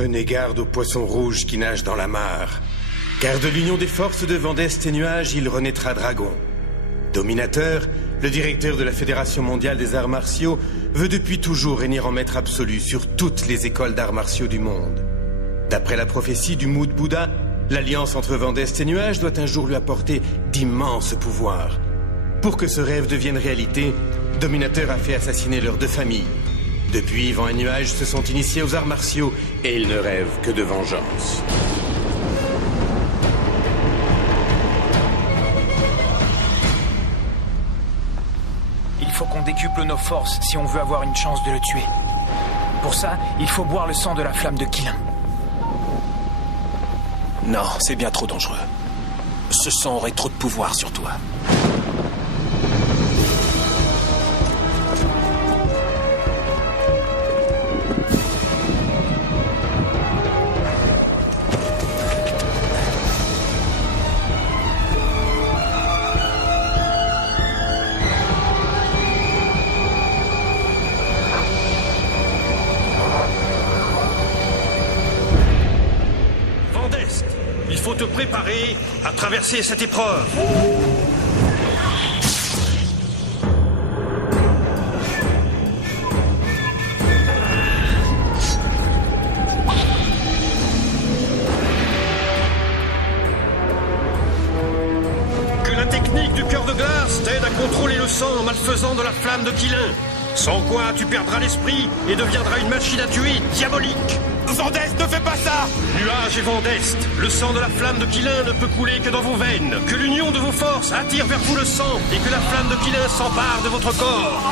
Prenez garde aux poissons rouges qui nagent dans la mare. Car de l'union des forces de vent d'Est et nuages, il renaîtra dragon. Dominateur, le directeur de la Fédération mondiale des arts martiaux, veut depuis toujours régner en maître absolu sur toutes les écoles d'arts martiaux du monde. D'après la prophétie du Mood Bouddha, l'alliance entre vent d'Est et nuages doit un jour lui apporter d'immenses pouvoirs. Pour que ce rêve devienne réalité, Dominateur a fait assassiner leurs deux familles. Depuis, Vent et Nuages se sont initiés aux arts martiaux et ils ne rêvent que de vengeance. Il faut qu'on décuple nos forces si on veut avoir une chance de le tuer. Pour ça, il faut boire le sang de la flamme de Qilin. Non, c'est bien trop dangereux. Ce sang aurait trop de pouvoir sur toi. Il faut te préparer à traverser cette épreuve. Que la technique du cœur de glace t'aide à contrôler le sang malfaisant de la flamme de Qilin. Sans quoi tu perdras l'esprit et deviendras une machine à tuer diabolique. Vent d'Est, ne fais pas ça! Nuages et vent d'Est, le sang de la flamme de Qilin ne peut couler que dans vos veines. Que l'union de vos forces attire vers vous le sang et que la flamme de Qilin s'empare de votre corps.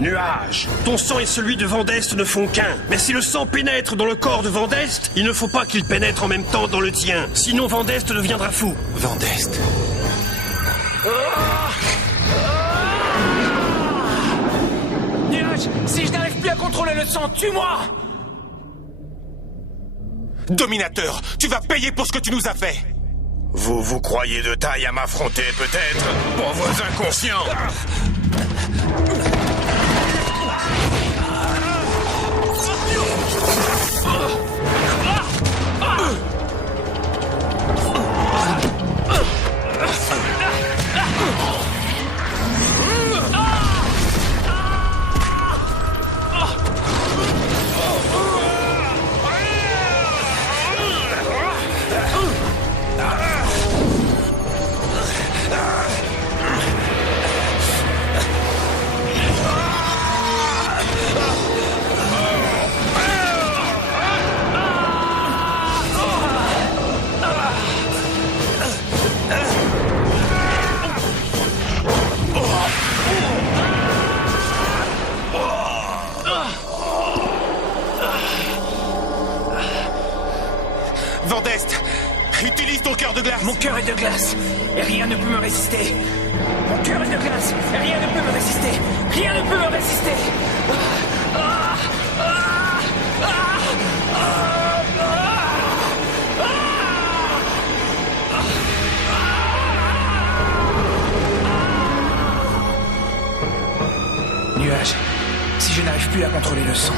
Nuage, ton sang et celui de Vent d'Est ne font qu'un. Mais si le sang pénètre dans le corps de Vent d'Est, il ne faut pas qu'il pénètre en même temps dans le tien. Sinon Vent d'Est deviendra fou. Vent d'Est. Nuage, si je n'arrive plus à contrôler le sang, tue-moi! Dominateur, tu vas payer pour ce que tu nous as fait! Vous vous croyez de taille à m'affronter, peut-être? Pauvres inconscients! Vent d'Est, utilise ton cœur de glace! Mon cœur est de glace, et rien ne peut me résister. Mon cœur est de glace, et rien ne peut me résister. Rien ne peut me résister. Nuage, si je n'arrive plus à contrôler le sang,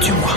tue-moi.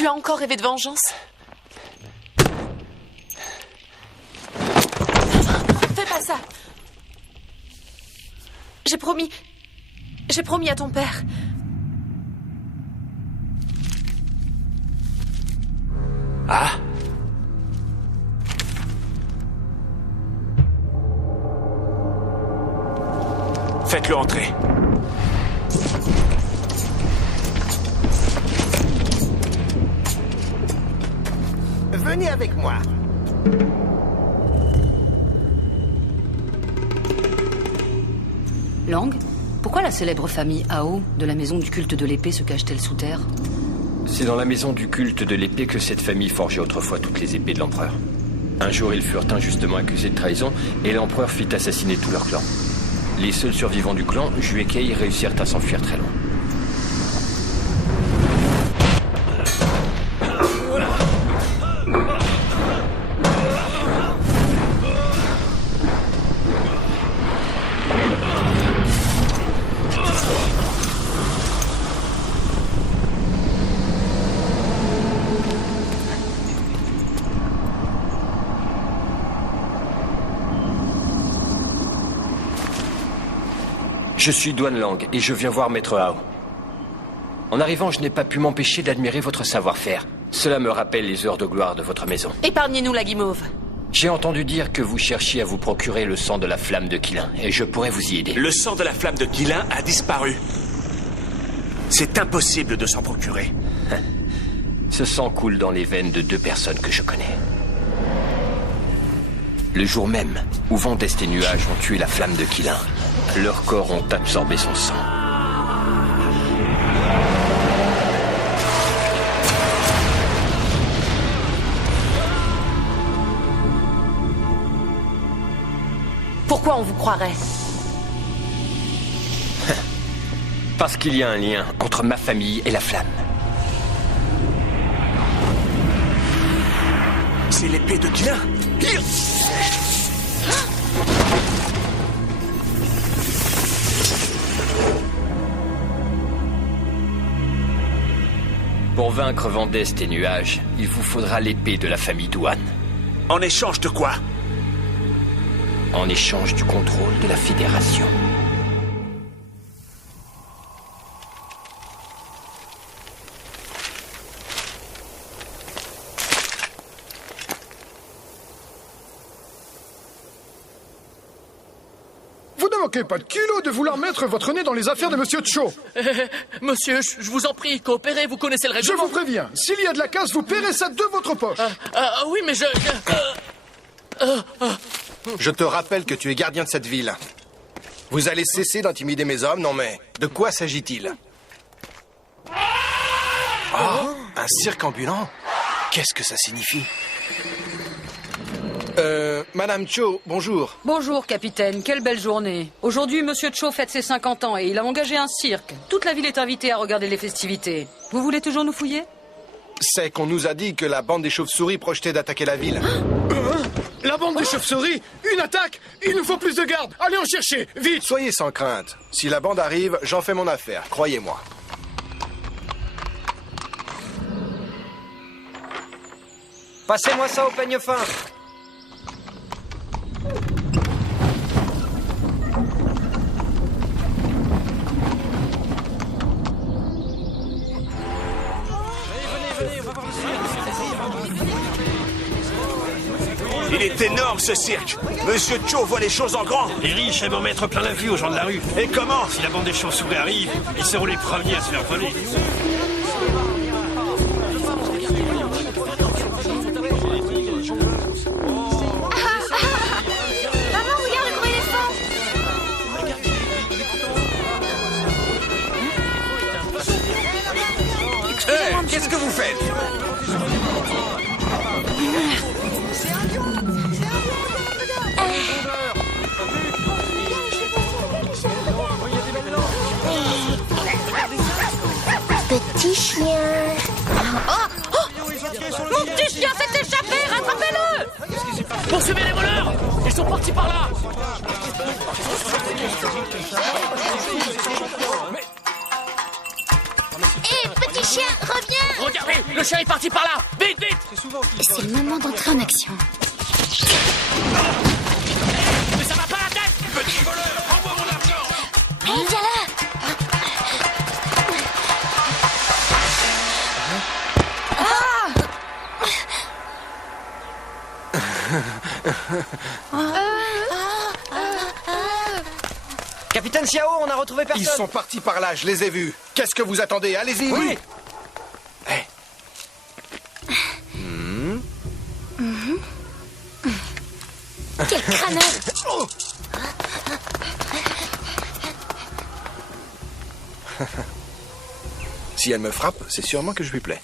Tu as encore rêvé de vengeance? Fais pas ça. J'ai promis à ton père. Ah? Faites-le entrer. Venez avec moi. Lang, pourquoi la célèbre famille Ao de la maison du culte de l'épée se cache-t-elle sous terre? C'est dans la maison du culte de l'épée que cette famille forgeait autrefois toutes les épées de l'empereur. Un jour, ils furent injustement accusés de trahison et l'empereur fit assassiner tout leur clan. Les seuls survivants du clan, Ju et Kei, réussirent à s'enfuir très loin. Je suis Duan Lang et je viens voir Maître Ao. En arrivant, je n'ai pas pu m'empêcher d'admirer votre savoir-faire. Cela me rappelle les heures de gloire de votre maison. Épargnez-nous la guimauve. J'ai entendu dire que vous cherchiez à vous procurer le sang de la flamme de Qilin, et je pourrais vous y aider. Le sang de la flamme de Qilin a disparu. C'est impossible de s'en procurer. Ce sang coule dans les veines de 2 personnes que je connais. Le jour même où Vendeste et Nuage ont tué la flamme de Qilin, leurs corps ont absorbé son sang. Pourquoi on vous croirait? Parce qu'il y a un lien entre ma famille et la flamme. C'est l'épée de Qilin. Pour vaincre Vendeste et Nuage, il vous faudra l'épée de la famille Duan. En échange de quoi? En échange du contrôle de la Fédération. Vous ne manquez pas de culot de vouloir mettre votre nez dans les affaires de Monsieur Cho. Monsieur, je vous en prie, coopérez, vous connaissez le Je règlement. vous préviens, s'il y a de la casse, vous paierez ça de votre poche. Oui, mais Je te rappelle que tu es gardien de cette ville. Vous allez cesser d'intimider mes hommes, non mais... De quoi s'agit-il? Oh, un cirque ambulant? Qu'est-ce que ça signifie? Madame Cho, bonjour. Bonjour, capitaine. Quelle belle journée. Aujourd'hui, Monsieur Cho fête ses 50 ans et il a engagé un cirque. Toute la ville est invitée à regarder les festivités. Vous voulez toujours nous fouiller? C'est qu'on nous a dit que la bande des chauves-souris projetait d'attaquer la ville. La bande des chauves-souris? Une attaque? Il nous faut plus de gardes. Allez en chercher, vite. Soyez sans crainte. Si la bande arrive, j'en fais mon affaire, croyez-moi. Passez-moi ça au peigne fin. Il est énorme ce cirque. Monsieur Cho voit les choses en grand. Les riches aiment en mettre plein la vue aux gens de la rue. Et comment? Si la bande des chauves-souris arrive, ils seront les premiers à se faire voler. Maman, regarde le gros éléphant. Hey, qu'est-ce que vous faites? Petit chien. Mon petit chien s'est échappé, rattrapez-le! poursuivez les voleurs. Ils sont partis par là. Hé, petit chien, reviens! Regardez, Le chien est parti par là. Vite, vite. C'est le moment d'entrer en action. Mais ça va pas la tête. Petit voleur, rends-moi mon argent. Hé, viens là. Capitaine Xiao, on a retrouvé personne. Ils sont partis par là, je les ai vus. Qu'est-ce que vous attendez? Allez-y. Oui. Hey. Quel crâneur. Oh. Si elle me frappe, c'est sûrement que je lui plais.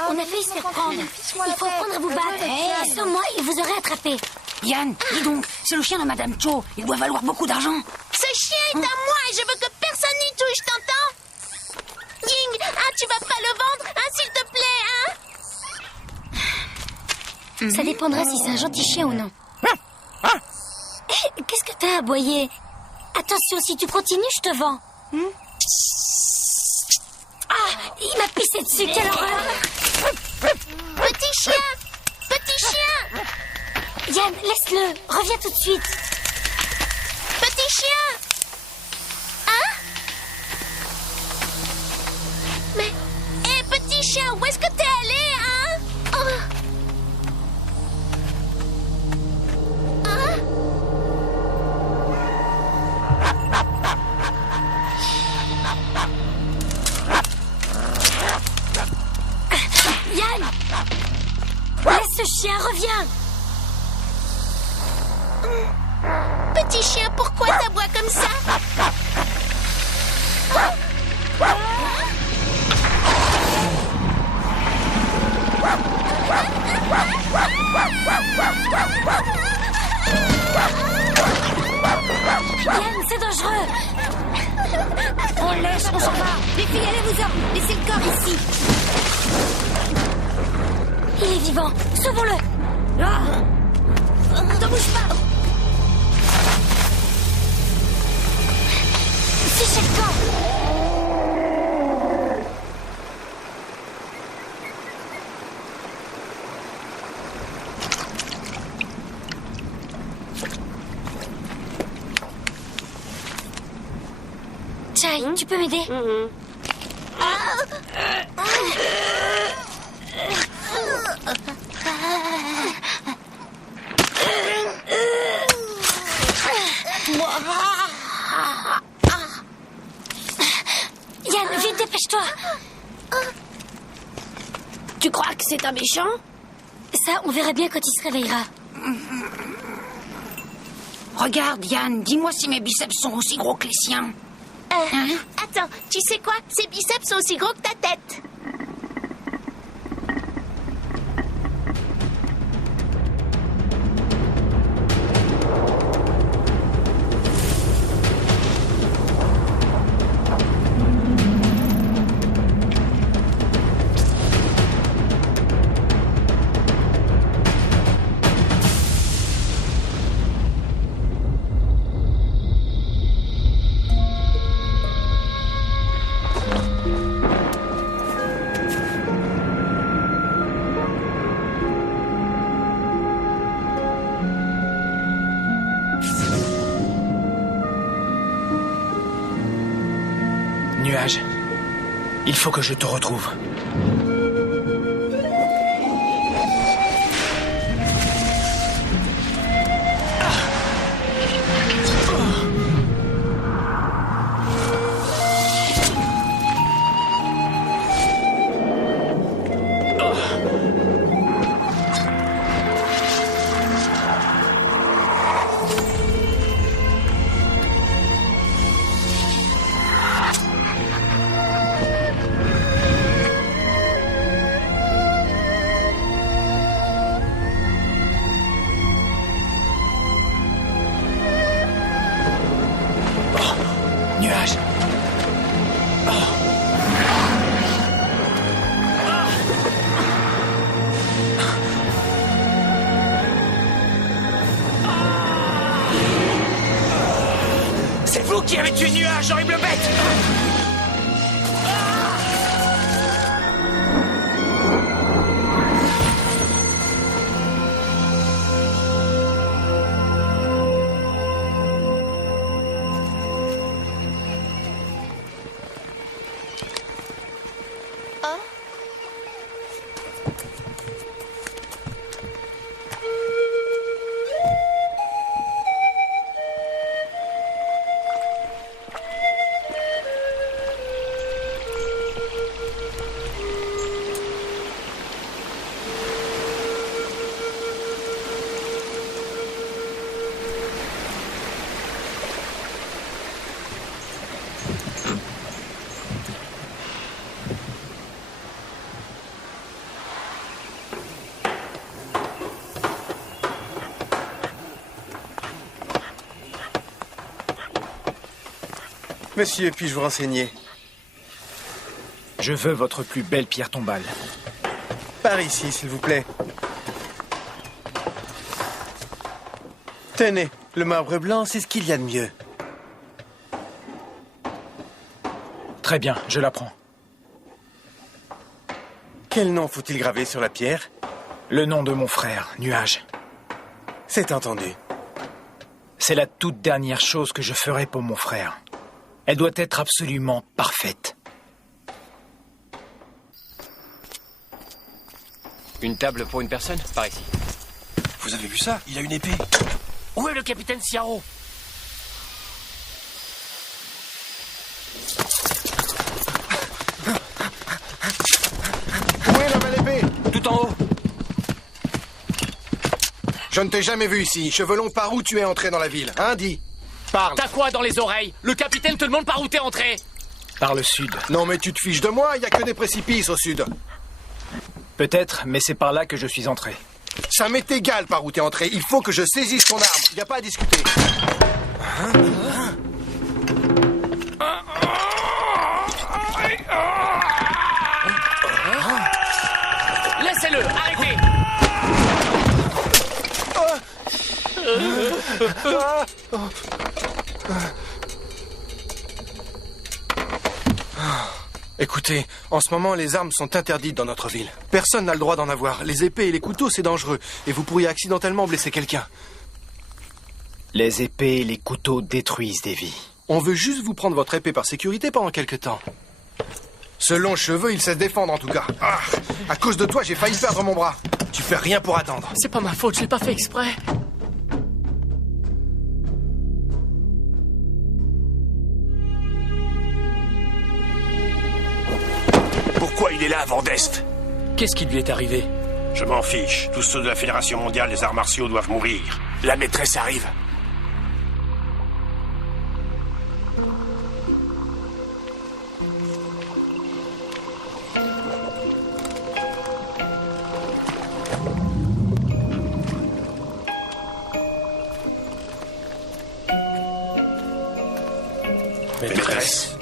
On a failli se faire prendre. Il faut apprendre à vous battre. Sans moi, il vous aurait attrapé. Yann, dis donc, c'est le chien de Madame Cho. Il doit valoir beaucoup d'argent. Ce chien est à moi et je veux que personne n'y touche, t'entends? Ying, tu vas pas le vendre, s'il te plaît, Ça dépendra si c'est un gentil chien ou non. Qu'est-ce que t'as aboyé? Attention, si tu continues, je te vends. Ah, il m'a pissé dessus, quelle horreur! Petit chien! Petit chien! Yann, laisse-le, reviens tout de suite. Petit chien! Hein? Mais... Hé, petit chien, où est-ce que t'es allé, hein? Oh. Hein? Yann! Laisse ce chien, reviens! Petit chien, pourquoi t'aboies comme ça? Yann, c'est dangereux! On le laisse, on s'en va. Les filles, allez-vous-en! Laissez le corps ici! Il est vivant! Sauvons-le! Ne bouge pas! Fichez le camp! Chai, tu peux m'aider? Yann, vite, dépêche-toi! Tu crois que c'est un méchant? Ça, on verra bien quand il se réveillera. Regarde, Yann, dis-moi si mes biceps sont aussi gros que les siens. Attends, tu sais quoi? Ses biceps sont aussi gros que ta tête. Nuage, il faut que je te retrouve. Nuage. C'est vous qui avez tué Nuage, horrible bête. Monsieur, puis-je vous renseigner? Je veux votre plus belle pierre tombale. Par ici, s'il vous plaît. Tenez, le marbre blanc, c'est ce qu'il y a de mieux. Très bien, je la prends. Quel nom faut-il graver sur la pierre? Le nom de mon frère, Nuage. C'est entendu. C'est la toute dernière chose que je ferai pour mon frère. Elle doit être absolument parfaite. Une table pour une personne? Par ici. Vous avez vu ça? Il a une épée. Où est le capitaine Siaro? Où est la belle épée? Tout en haut. Je ne t'ai jamais vu ici. Chevelon, par où tu es entré dans la ville? Hein, dis. Parle. T'as quoi dans les oreilles? Le capitaine te demande par où t'es entré. Par le sud. Non, mais tu te fiches de moi, il n'y a que des précipices au sud. Peut-être, mais c'est par là que je suis entré. Ça m'est égal par où t'es entré. Il faut que je saisisse ton arme. Il n'y a pas à discuter. Laissez-le, arrêtez. Écoutez, en ce moment, les armes sont interdites dans notre ville. Personne n'a le droit d'en avoir. Les épées et les couteaux, c'est dangereux. Et vous pourriez accidentellement blesser quelqu'un. Les épées et les couteaux détruisent des vies. On veut juste vous prendre votre épée par sécurité pendant quelque temps. Ce long cheveu, il sait se défendre en tout cas. Ah, à cause de toi, j'ai failli perdre mon bras. Tu fais rien pour attendre. C'est pas ma faute, je l'ai pas fait exprès. Pourquoi il est là, Vandest? Qu'est-ce qui lui est arrivé? Je m'en fiche. Tous ceux de la Fédération mondiale des arts martiaux doivent mourir. La maîtresse arrive. Maîtresse.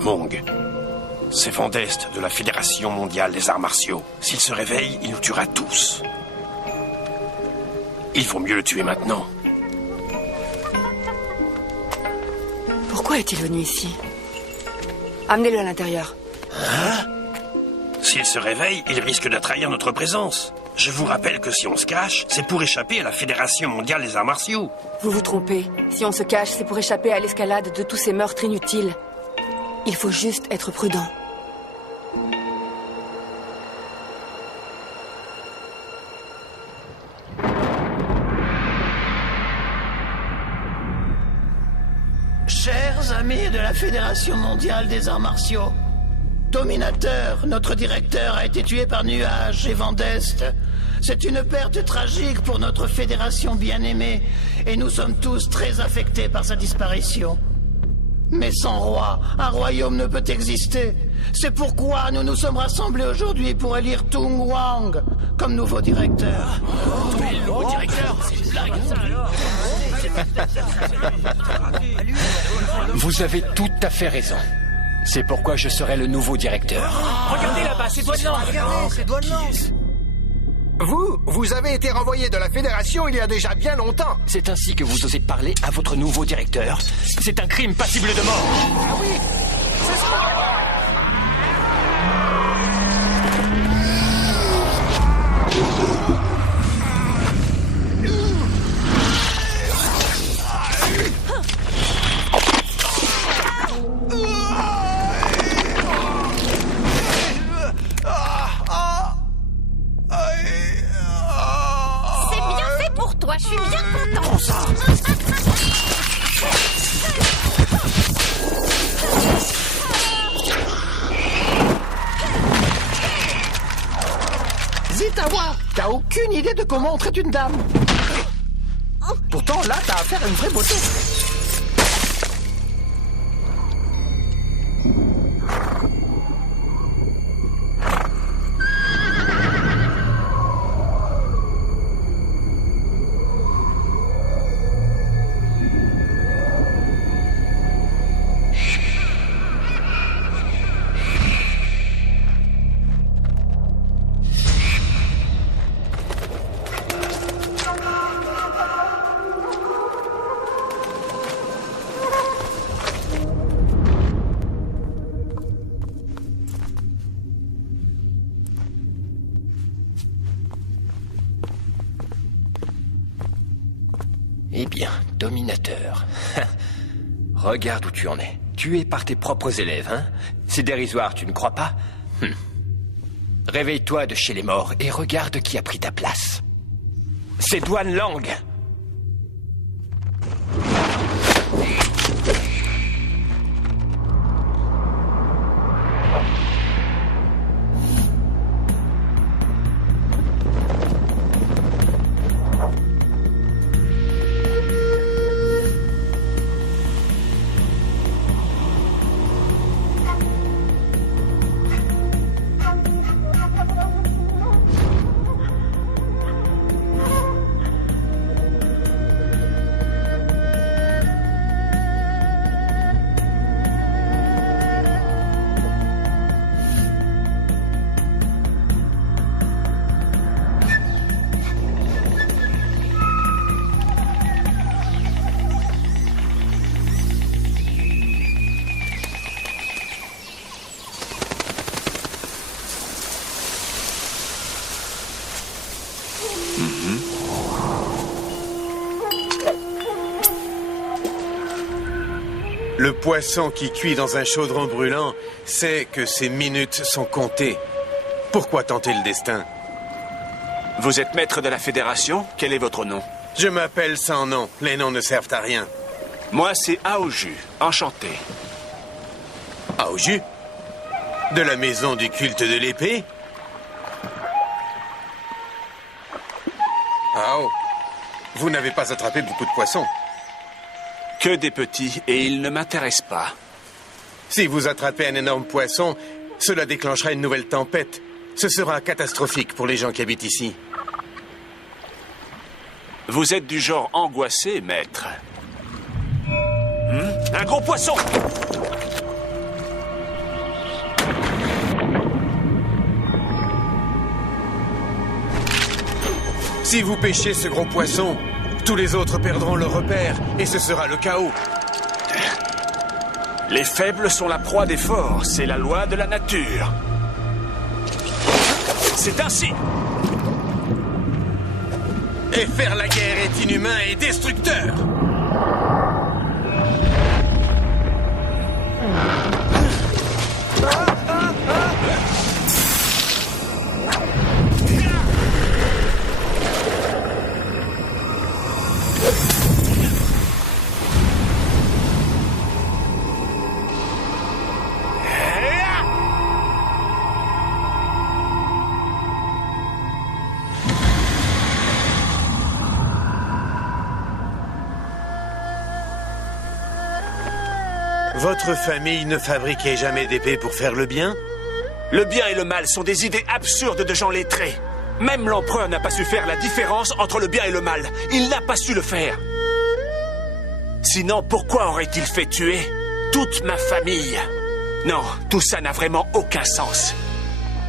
Mong. C'est Vandest de la Fédération mondiale des arts martiaux. S'il se réveille, il nous tuera tous. Il vaut mieux le tuer maintenant. Pourquoi est-il venu ici? Amenez-le à l'intérieur. Hein? S'il se réveille, il risque de trahir notre présence. Je vous rappelle que si on se cache, c'est pour échapper à la Fédération mondiale des arts martiaux. Vous vous trompez. Si on se cache, c'est pour échapper à l'escalade de tous ces meurtres inutiles. Il faut juste être prudent. Chers amis de la Fédération mondiale des arts martiaux, Dominateur, notre directeur, a été tué par Nuage et Vandest. C'est une perte tragique pour notre fédération bien-aimée, et nous sommes tous très affectés par sa disparition. Mais sans roi, un royaume ne peut exister. C'est pourquoi nous nous sommes rassemblés aujourd'hui pour élire Tung Wang comme nouveau directeur. Le nouveau directeur, c'est une blague, ça alors. Vous avez tout à fait raison. C'est pourquoi je serai le nouveau directeur. Regardez là-bas, c'est Douane-Lang. Regardez, c'est Douane-Lang. Vous avez été renvoyé de la Fédération il y a déjà bien longtemps. C'est ainsi que vous osez parler à votre nouveau directeur. C'est un crime passible de mort. Ah oui, c'est ça. bonne idée de comment on traite une dame. Pourtant, là, t'as affaire à une vraie beauté. Eh bien, dominateur. Regarde où tu en es. Tué par tes propres élèves, hein? C'est dérisoire, tu ne crois pas? Réveille-toi de chez les morts et regarde qui a pris ta place. C'est Duan Lang. Le poisson qui cuit dans un chaudron brûlant sait que ses minutes sont comptées. Pourquoi tenter le destin? Vous êtes maître de la Fédération? Quel est votre nom? Je m'appelle sans nom. Les noms ne servent à rien. Moi, c'est Aoju. Enchanté. Aoju? De la maison du culte de l'épée? Oh. Vous n'avez pas attrapé beaucoup de poissons. Que des petits, et ils ne m'intéressent pas. Si vous attrapez un énorme poisson, cela déclenchera une nouvelle tempête. Ce sera catastrophique pour les gens qui habitent ici. Vous êtes du genre angoissé, maître. Un gros poisson! Si vous pêchez ce gros poisson, tous les autres perdront leur repère et ce sera le chaos. Les faibles sont la proie des forts, c'est la loi de la nature. C'est ainsi. Et faire la guerre est inhumain et destructeur. Votre famille ne fabriquait jamais d'épée pour faire le bien? Le bien et le mal sont des idées absurdes de gens lettrés. Même l'empereur n'a pas su faire la différence entre le bien et le mal. Il n'a pas su le faire. Sinon, pourquoi aurait-il fait tuer toute ma famille? Non, tout ça n'a vraiment aucun sens.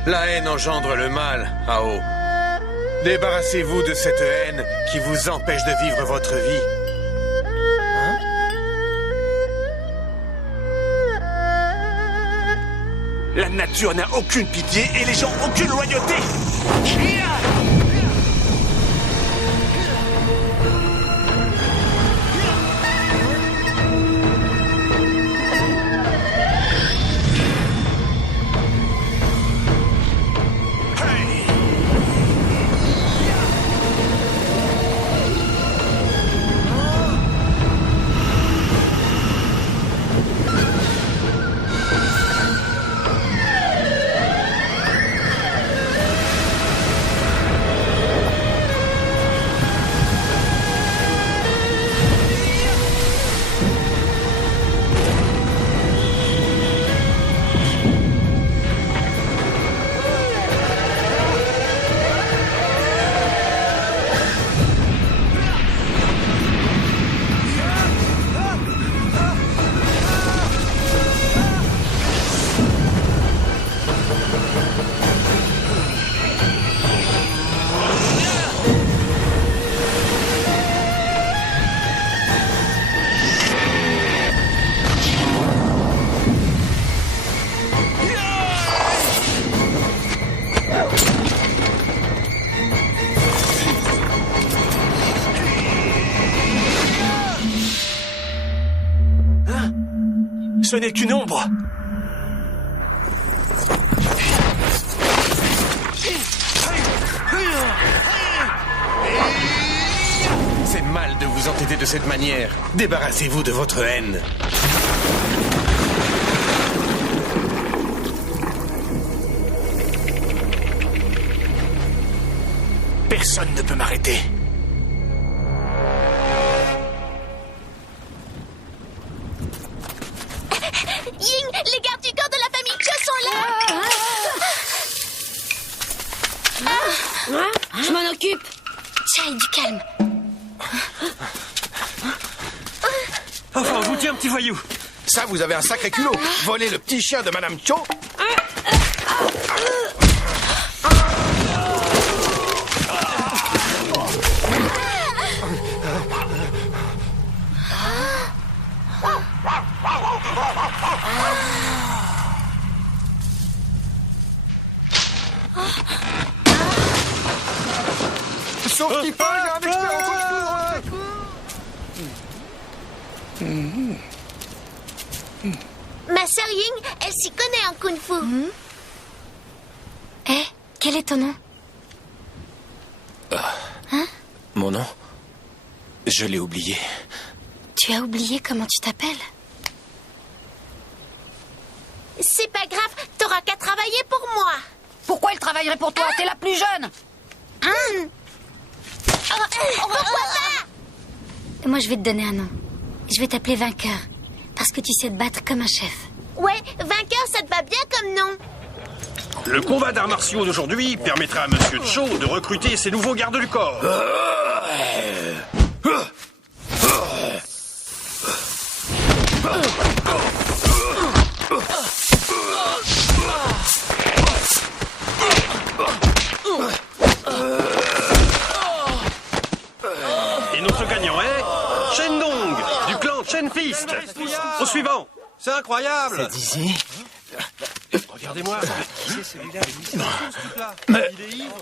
La haine engendre le mal, Ao. Débarrassez-vous de cette haine qui vous empêche de vivre votre vie. La nature n'a aucune pitié et les gens aucune loyauté. Ce n'est qu'une ombre. C'est mal de vous entêter de cette manière. Débarrassez-vous de votre haine. Personne ne peut m'arrêter. Ying, les gardes du corps de la famille Cho sont là. Je m'en occupe. Chai, du calme. Enfin, vous tiens, petit voyou. Ça, vous avez un sacré culot. Voler le petit chien de Madame Cho. Sauf qu'il faut, j'ai un expert en kung-fu. Ma sœur Ying, elle s'y connaît en kung-fu. Eh, quel est ton nom? Hein? Mon nom? Je l'ai oublié. Tu as oublié comment tu t'appelles? C'est pas grave, t'auras qu'à travailler pour moi. Pourquoi il travaillerait pour toi? T'es la plus jeune. Pourquoi pas? Moi, je vais te donner un nom. Je vais t'appeler Vainqueur. Parce que tu sais te battre comme un chef. Ouais, vainqueur, ça te va bien comme nom. Le combat d'arts martiaux d'aujourd'hui permettra à Monsieur Cho de recruter ses nouveaux gardes du corps. Et notre gagnant est Shendong, du clan Chen Fist. Au suivant. C'est incroyable. C'est Dizzy. Regardez-moi. Mais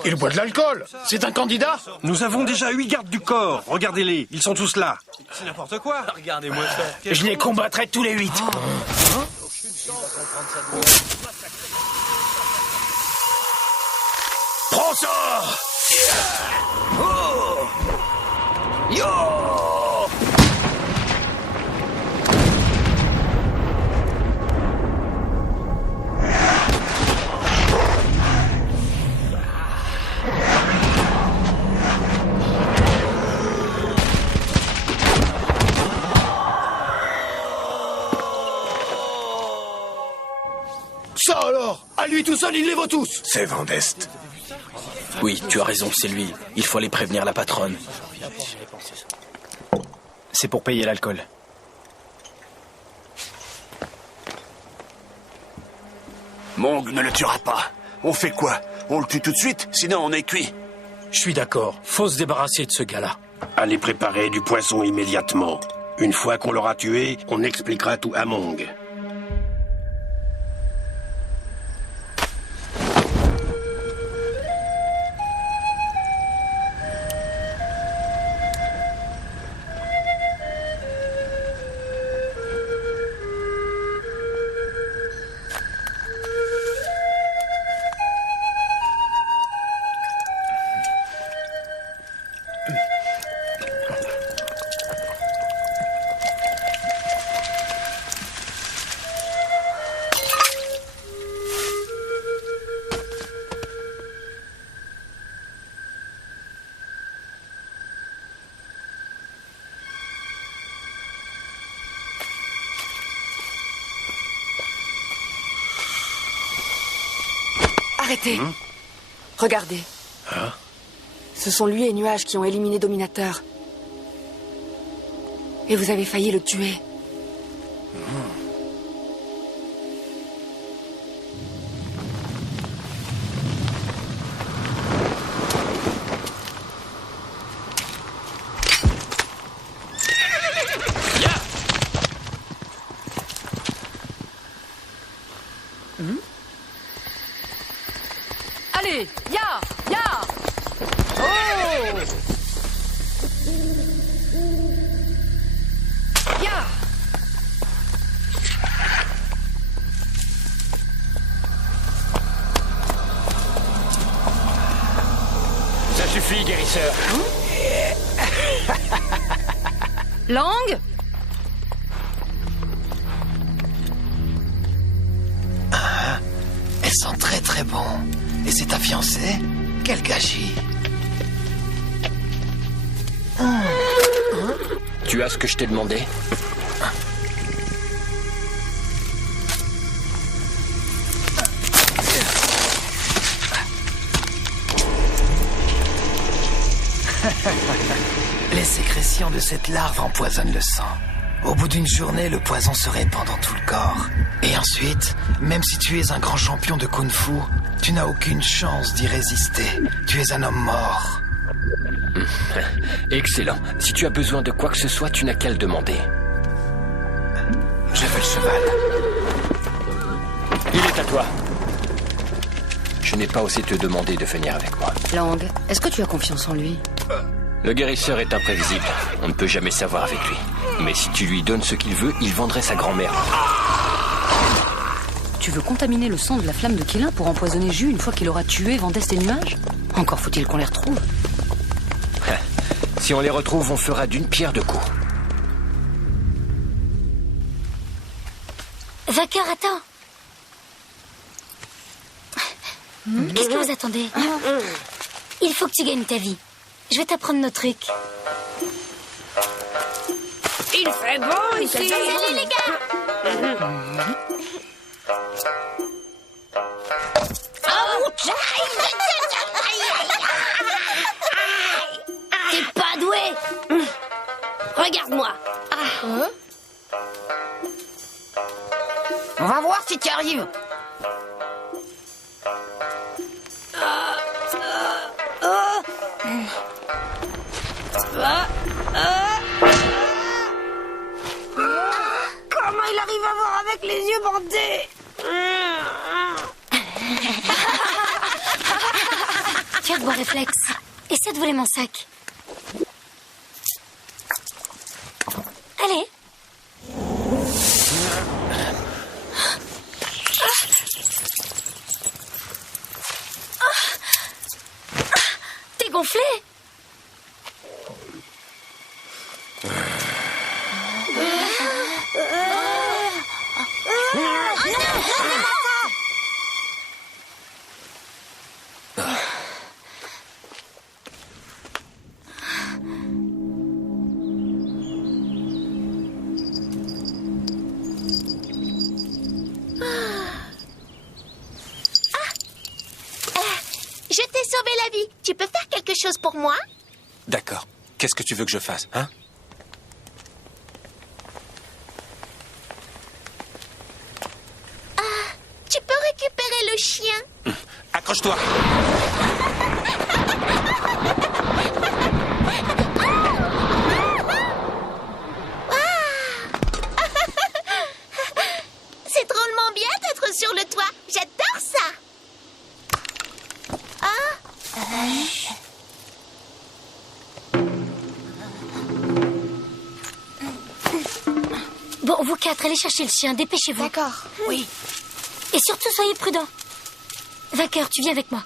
il boit de l'alcool. C'est un candidat. Nous avons déjà 8 gardes du corps. Regardez-les, ils sont tous là. C'est n'importe quoi. Regardez-moi ça. Je les combattrai tous les 8. Prends ça! Oh! Yo! Ça alors, à lui tout seul, il les vaut tous. C'est Vandest. Oui, tu as raison, c'est lui. Il faut aller prévenir la patronne. C'est pour payer l'alcool. Mong ne le tuera pas. On fait quoi? On le tue tout de suite, sinon on est cuit. Je suis d'accord. Faut se débarrasser de ce gars-là. Allez préparer du poisson immédiatement. Une fois qu'on l'aura tué, on expliquera tout à Mong. Arrêtez. Regardez. Ce sont lui et Nuage qui ont éliminé Dominateur. Et vous avez failli le tuer. Allez, ya, ya. Oh. Ya. guérisseur. Lang? Elle sent très très bon. Et c'est ta fiancée? Quel gâchis. Tu as ce que je t'ai demandé? Les sécrétions de cette larve empoisonnent le sang. Au bout d'une journée, le poison se répand dans tout le corps. Et ensuite, même si tu es un grand champion de kung-fu, tu n'as aucune chance d'y résister. Tu es un homme mort. Excellent. Si tu as besoin de quoi que ce soit, tu n'as qu'à le demander. Je veux le cheval. Il est à toi. Je n'ai pas osé te demander de venir avec moi. Lang, est-ce que tu as confiance en lui? Le guérisseur est imprévisible. On ne peut jamais savoir avec lui. Mais si tu lui donnes ce qu'il veut, il vendrait sa grand-mère. Tu veux contaminer le sang de la flamme de Kylin pour empoisonner Jus une fois qu'il aura tué Vendeste et Nuage? Encore faut-il qu'on les retrouve. Si on les retrouve, on fera d'une pierre deux coups. Vainqueur, attends. Qu'est-ce que vous attendez? Il faut que tu gagnes ta vie. Je vais t'apprendre nos trucs. Il fait beau ici. Salut les gars. T'es pas doué. Regarde-moi. On va voir si tu arrives. Comment il arrive à voir avec les yeux bandés? Tu as de bons réflexes. Essaie de voler mon sac. Allez. T'es gonflé? Je t'ai sauvé la vie. Tu peux faire quelque chose pour moi? D'accord. Qu'est-ce que tu veux que je fasse, hein? Tu peux récupérer le chien? Accroche-toi. C'est drôlement bien d'être sur le toit. J'adore ça. Bon, vous quatre, allez chercher le chien. Dépêchez-vous. D'accord. Oui. Et surtout, soyez prudents. Vainqueur, tu viens avec moi.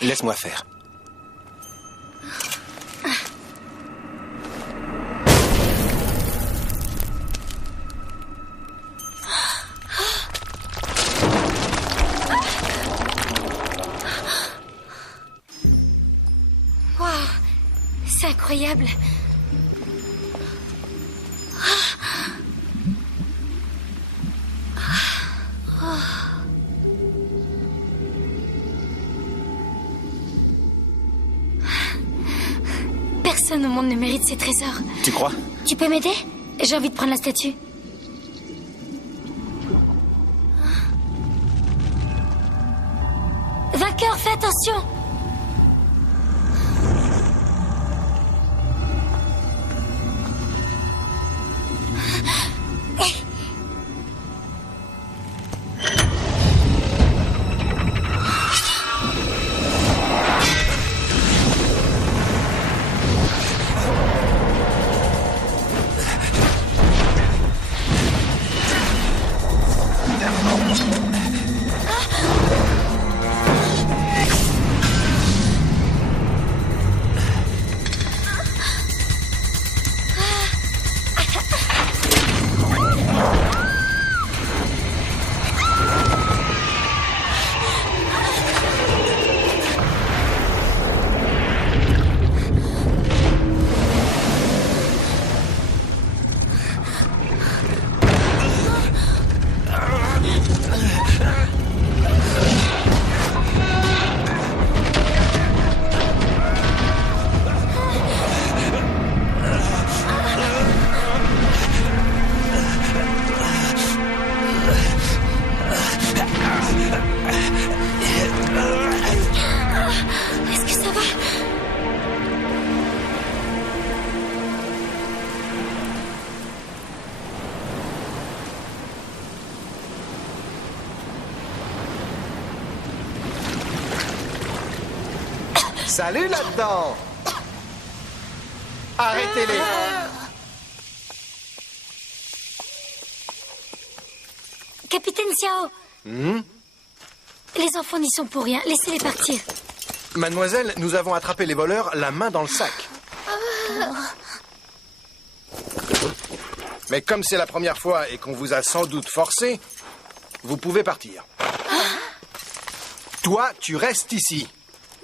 Laisse-moi faire. Waouh, c'est incroyable. Personne au monde ne mérite ces trésors. Tu crois? Tu peux m'aider? J'ai envie de prendre la statue. Vainqueur, fais attention! Salut là-dedans! Arrêtez-les! Capitaine Xiao! Les enfants n'y sont pour rien, laissez-les partir. Mademoiselle, nous avons attrapé les voleurs la main dans le sac. Mais comme c'est la première fois et qu'on vous a sans doute forcé, vous pouvez partir. Toi, tu restes ici.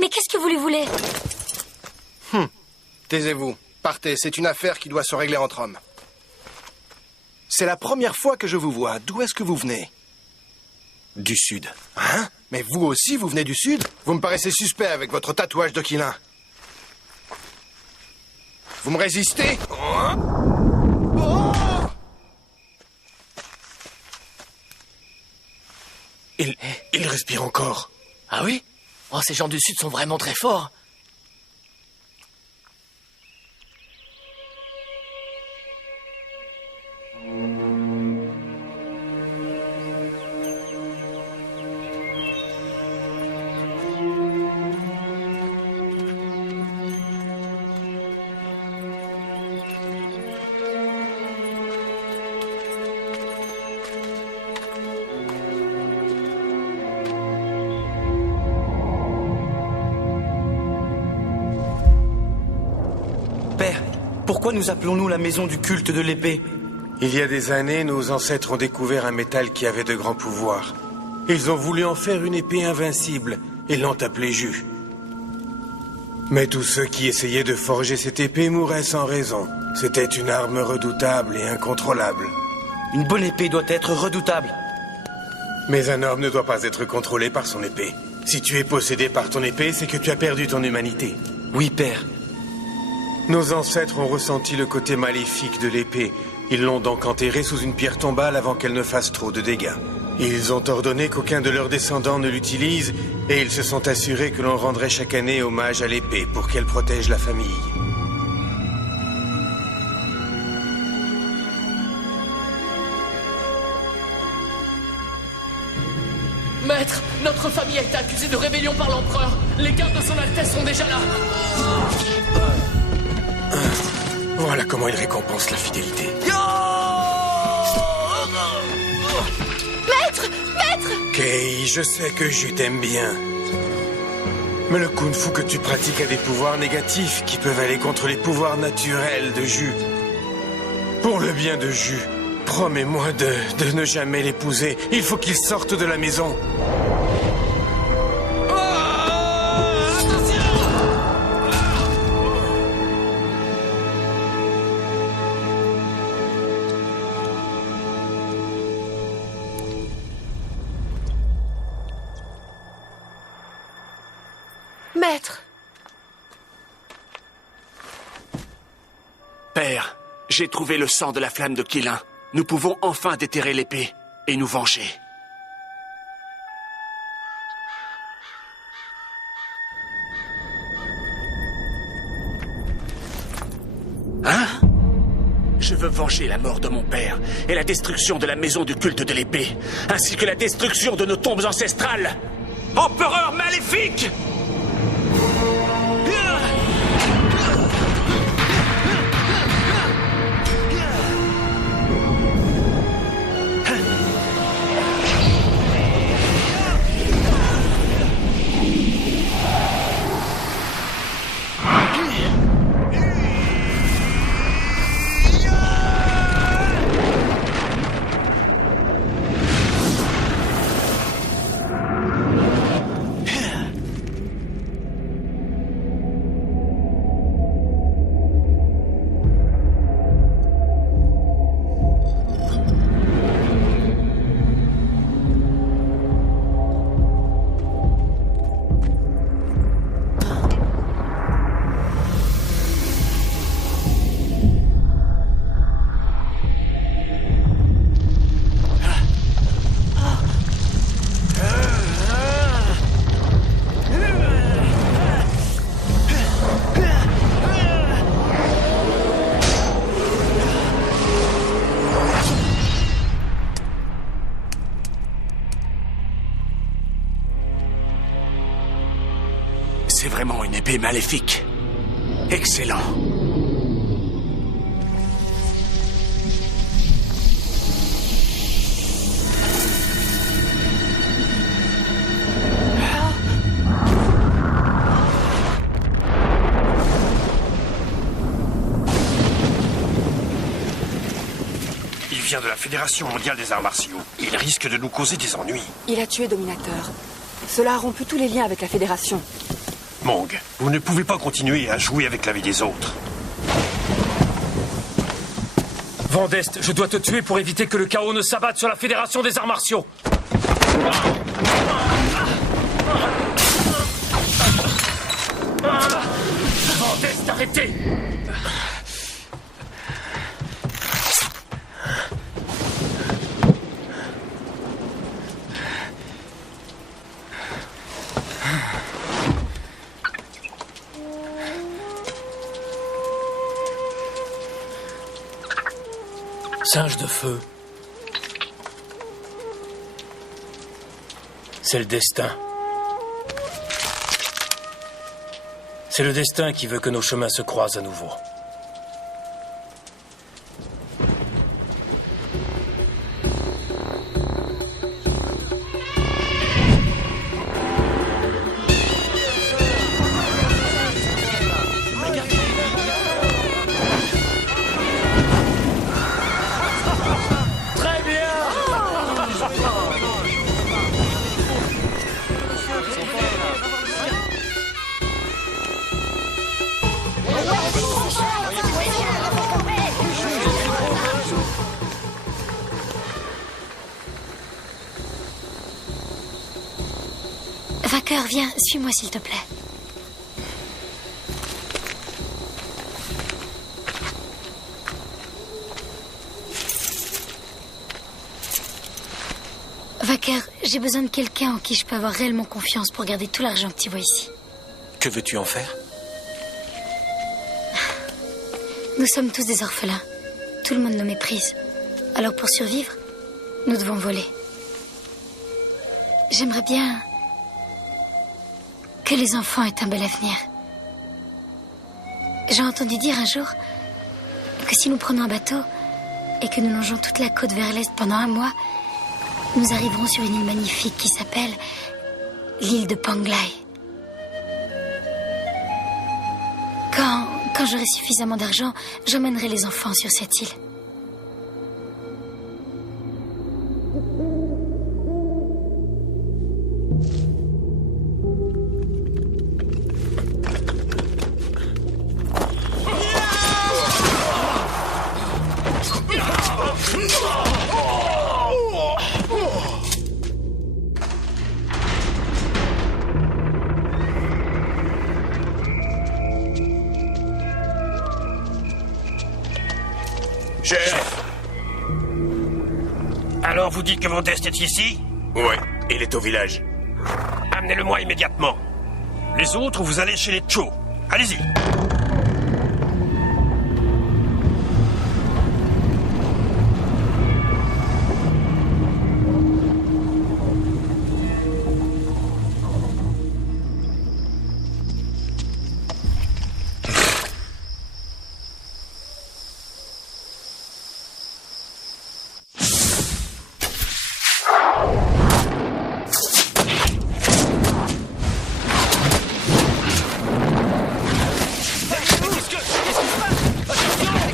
Mais qu'est-ce que vous lui voulez? Taisez-vous. Partez, c'est une affaire qui doit se régler entre hommes. C'est la première fois que je vous vois. D'où est-ce que vous venez? Du sud. Hein? Mais vous aussi, vous venez du sud? Vous me paraissez suspect avec votre tatouage de Quilin. Vous me résistez? Il respire encore. Ah oui? Oh, ces gens du sud sont vraiment très forts. Père, pourquoi nous appelons-nous la maison du culte de l'épée? Il y a des années, nos ancêtres ont découvert un métal qui avait de grands pouvoirs. Ils ont voulu en faire une épée invincible et l'ont appelée Jus. Mais tous ceux qui essayaient de forger cette épée mouraient sans raison. C'était une arme redoutable et incontrôlable. Une bonne épée doit être redoutable. Mais un homme ne doit pas être contrôlé par son épée. Si tu es possédé par ton épée, c'est que tu as perdu ton humanité. Oui, père. Nos ancêtres ont ressenti le côté maléfique de l'épée. Ils l'ont donc enterrée sous une pierre tombale avant qu'elle ne fasse trop de dégâts. Ils ont ordonné qu'aucun de leurs descendants ne l'utilise et ils se sont assurés que l'on rendrait chaque année hommage à l'épée pour qu'elle protège la famille. Maître, notre famille a été accusée de rébellion par l'empereur. Les gardes de son Altesse sont déjà là. Voilà comment il récompense la fidélité. Maître! Maître! Kei, je sais que Jus t'aime bien. Mais le kung-fu que tu pratiques a des pouvoirs négatifs qui peuvent aller contre les pouvoirs naturels de Jus. Pour le bien de Jus, promets-moi de ne jamais l'épouser. Il faut qu'il sorte de la maison. Maître! Père, j'ai trouvé le sang de la flamme de Quilin. Nous pouvons enfin déterrer l'épée et nous venger. Hein? Je veux venger la mort de mon père et la destruction de la maison du culte de l'épée, ainsi que la destruction de nos tombes ancestrales. Empereur maléfique! C'est vraiment une épée maléfique. Excellent. Il vient de la Fédération mondiale des arts martiaux. Il risque de nous causer des ennuis. Il a tué Dominateur. Cela a rompu tous les liens avec la Fédération. Mong, vous ne pouvez pas continuer à jouer avec la vie des autres. Vandest, je dois te tuer pour éviter que le chaos ne s'abatte sur la Fédération des arts martiaux. Vandest, arrêtez! Singe de feu. C'est le destin. C'est le destin qui veut que nos chemins se croisent à nouveau. Vainqueur, viens, suis-moi s'il te plaît. Vainqueur, j'ai besoin de quelqu'un en qui je peux avoir réellement confiance pour garder tout l'argent que tu vois ici. Que veux-tu en faire? Nous sommes tous des orphelins. Tout le monde nous méprise. Alors pour survivre, nous devons voler. J'aimerais bien que les enfants aient un bel avenir. J'ai entendu dire un jour que si nous prenons un bateau et que nous longeons toute la côte vers l'est pendant un mois, nous arriverons sur une île magnifique qui s'appelle l'île de Panglai. Quand j'aurai suffisamment d'argent, j'emmènerai les enfants sur cette île. Chef! Alors vous dites que Vandest est ici? Ouais, il est au village. Amenez-le-moi immédiatement. Les autres, vous allez chez les Cho. Allez-y.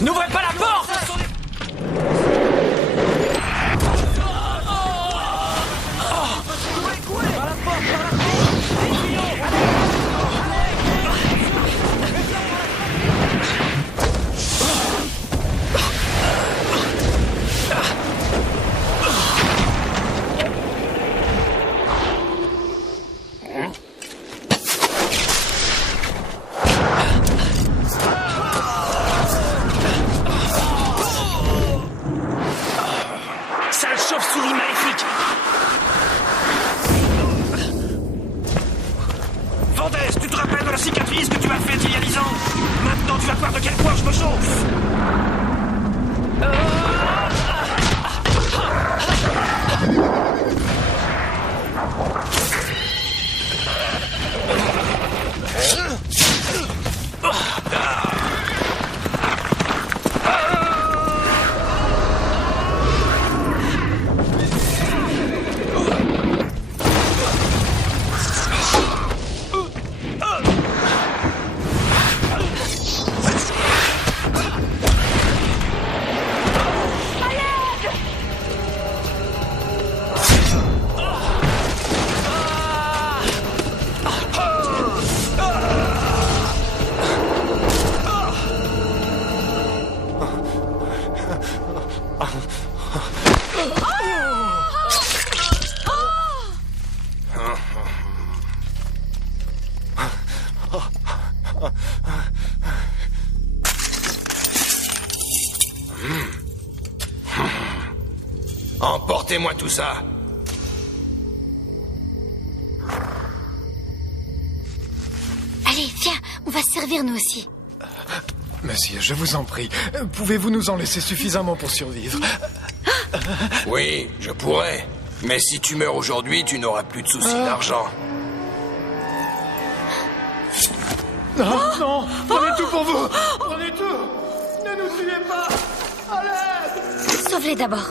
N'ouvrez pas la porte! Sale chauve-souris maléfique! Vandest, tu te rappelles de la cicatrice que tu m'as faite il y a 10 ans? Maintenant, tu vas voir de quel point je me chauffe! Emportez-moi tout ça. Allez, viens, on va se servir nous aussi. Monsieur, je vous en prie, pouvez-vous nous en laisser suffisamment pour survivre? Oui, je pourrais. Mais si tu meurs aujourd'hui, tu n'auras plus de soucis d'argent. Non, non, prenez tout pour vous. Prenez tout. Ne nous tuez pas. Allez. Sauve-les d'abord.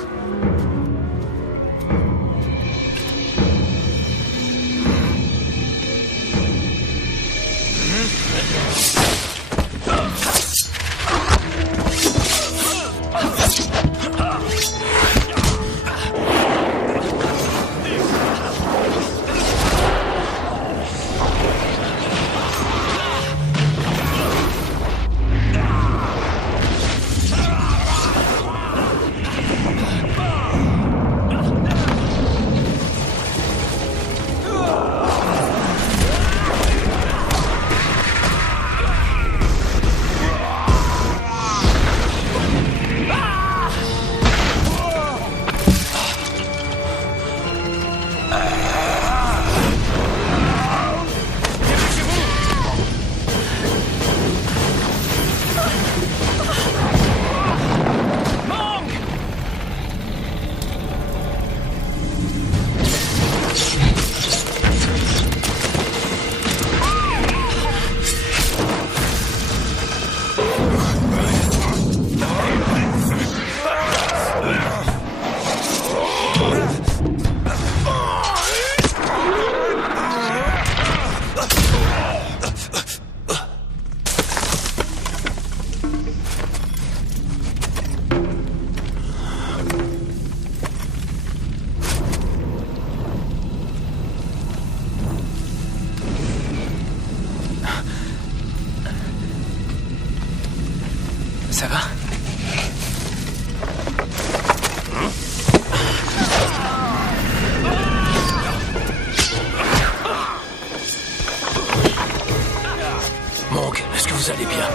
Ça va? Monk, est-ce que vous allez bien?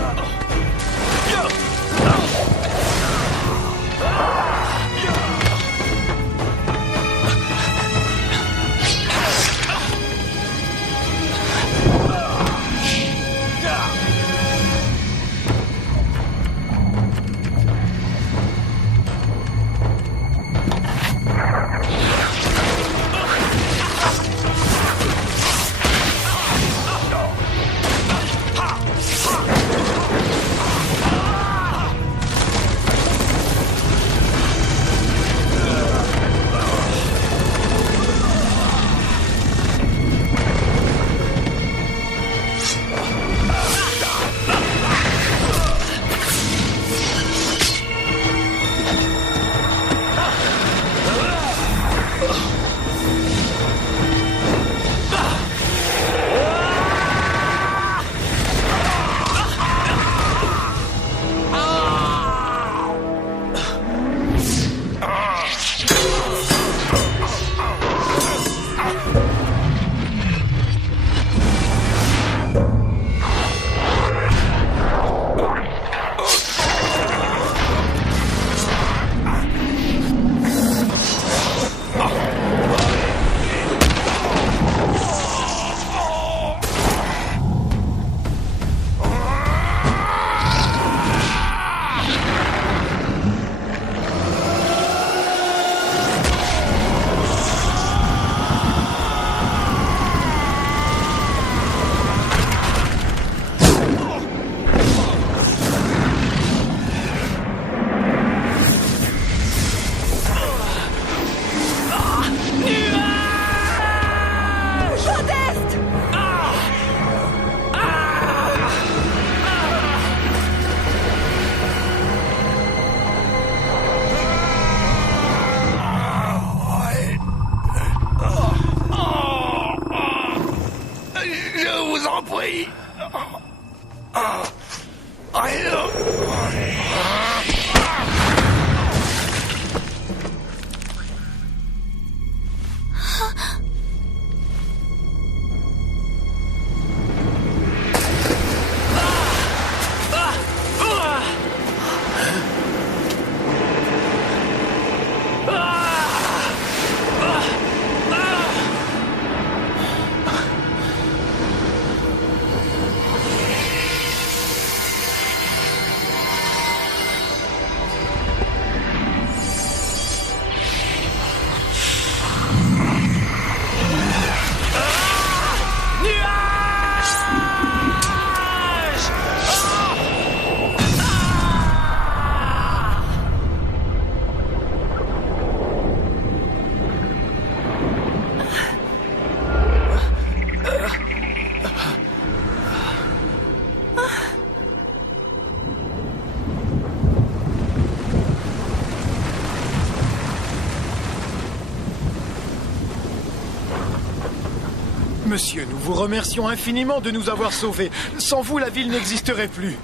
monsieur, nous vous remercions infiniment de nous avoir sauvés. Sans vous, la ville n'existerait plus.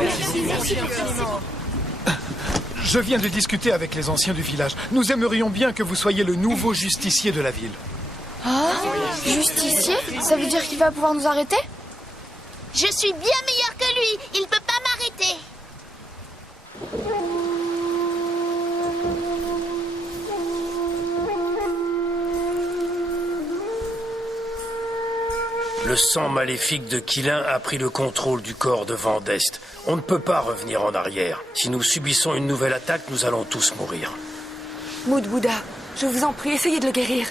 Merci infiniment. Je viens de discuter avec les anciens du village. Nous aimerions bien que vous soyez le nouveau justicier de la ville. Ah, justicier? Ça veut dire qu'il va pouvoir nous arrêter? Je suis bien meilleur que lui. Il peut pas m'arrêter. Le sang maléfique de Quilin a pris le contrôle du corps de Vendeste. On ne peut pas revenir en arrière. Si nous subissons une nouvelle attaque, nous allons tous mourir. Mood Bouddha, je vous en prie, essayez de le guérir.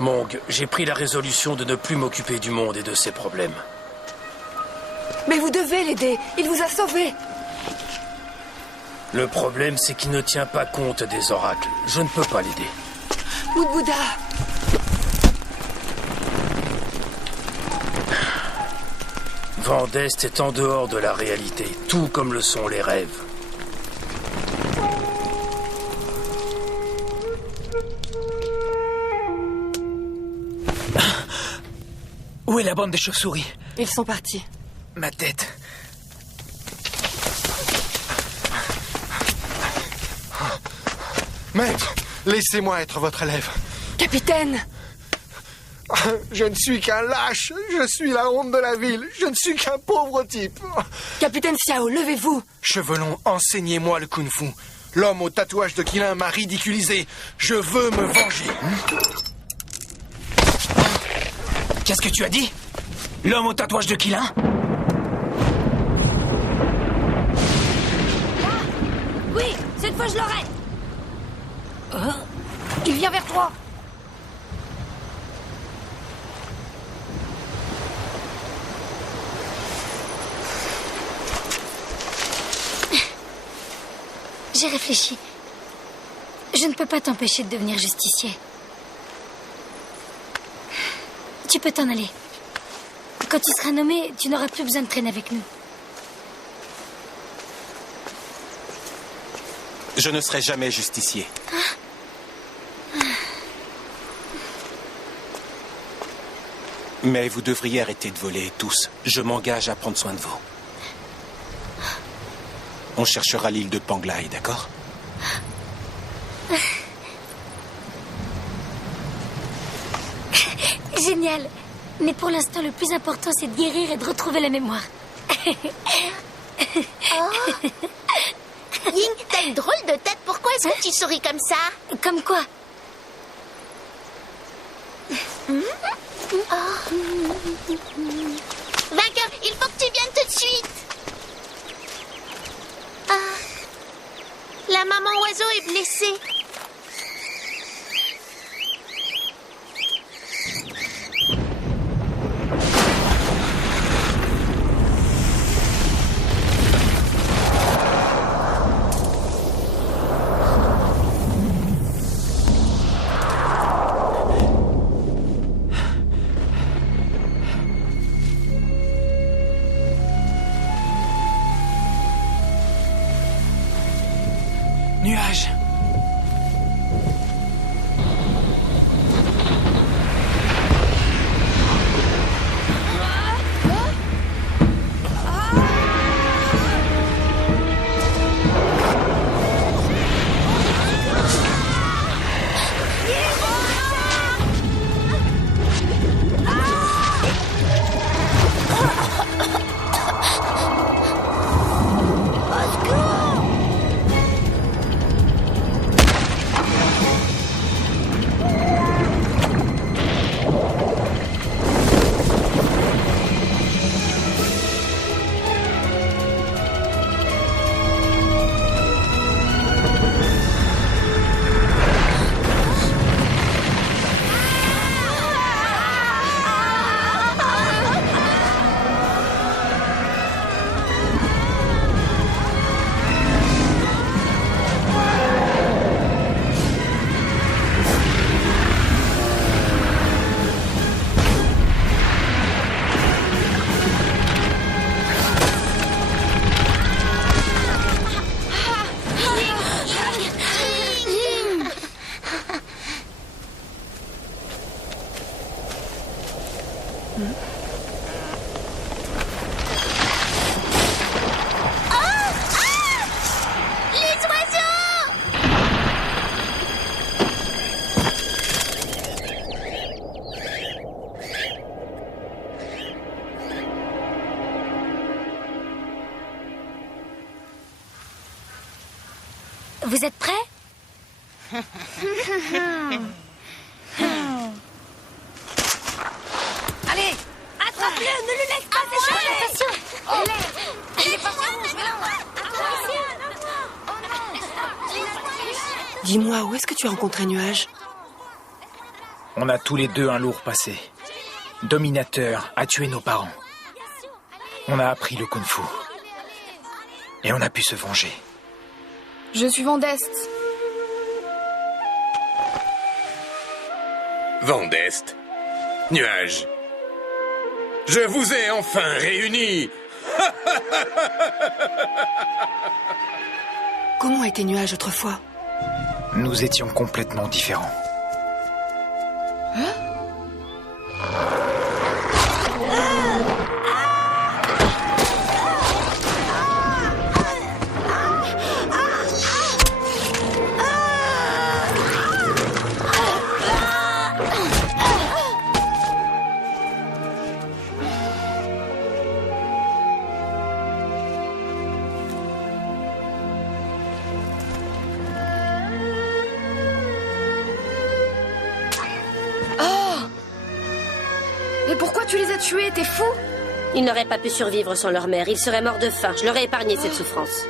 Mong, j'ai pris la résolution de ne plus m'occuper du monde et de ses problèmes. Mais vous devez l'aider, il vous a sauvé. Le problème, c'est qu'il ne tient pas compte des oracles. Je ne peux pas l'aider. Mood Bouddha. Vendeste est en dehors de la réalité, tout comme le sont les rêves. Où est la bande des chauves-souris? Ils sont partis. Ma tête. Maître, laissez-moi être votre élève. Capitaine! Je ne suis qu'un lâche, je suis la honte de la ville, je ne suis qu'un pauvre type. Capitaine Xiao, levez-vous. Chevelon, enseignez-moi le kung-fu. L'homme au tatouage de Quilin m'a ridiculisé. Je veux me venger. Qu'est-ce que tu as dit? L'homme au tatouage de Quilin? Oui, cette fois je l'aurai. Il vient vers toi. J'ai réfléchi. Je ne peux pas t'empêcher de devenir justicier. Tu peux t'en aller. Quand tu seras nommé, tu n'auras plus besoin de traîner avec nous. Je ne serai jamais justicier. Mais vous devriez arrêter de voler, tous. Je m'engage à prendre soin de vous. On cherchera l'île de Panglai, d'accord? Génial. Mais pour l'instant, le plus important, c'est de guérir et de retrouver la mémoire. Oh. Ying, t'as une drôle de tête. Pourquoi est-ce que tu souris comme ça? Comme quoi? Vainqueur, il faut que tu viennes tout de suite. La maman oiseau est blessée. Nuage. Les oiseaux! Vous êtes prêts? Allez, attrape-le, ne le laisse pas s'échapper. Dis-moi, où est-ce que tu as rencontré Nuage? On a tous les deux un lourd passé. Dominateur a tué nos parents. On a appris le kung-fu. Et on a pu se venger. Je suis Vandeste. Vandeste. Nuage. Je vous ai enfin réunis. Comment était Nuage autrefois? Nous étions complètement différents. Mais pourquoi tu les as tués? T'es fou? Ils n'auraient pas pu survivre sans leur mère. Ils seraient morts de faim. Je leur ai épargné cette souffrance.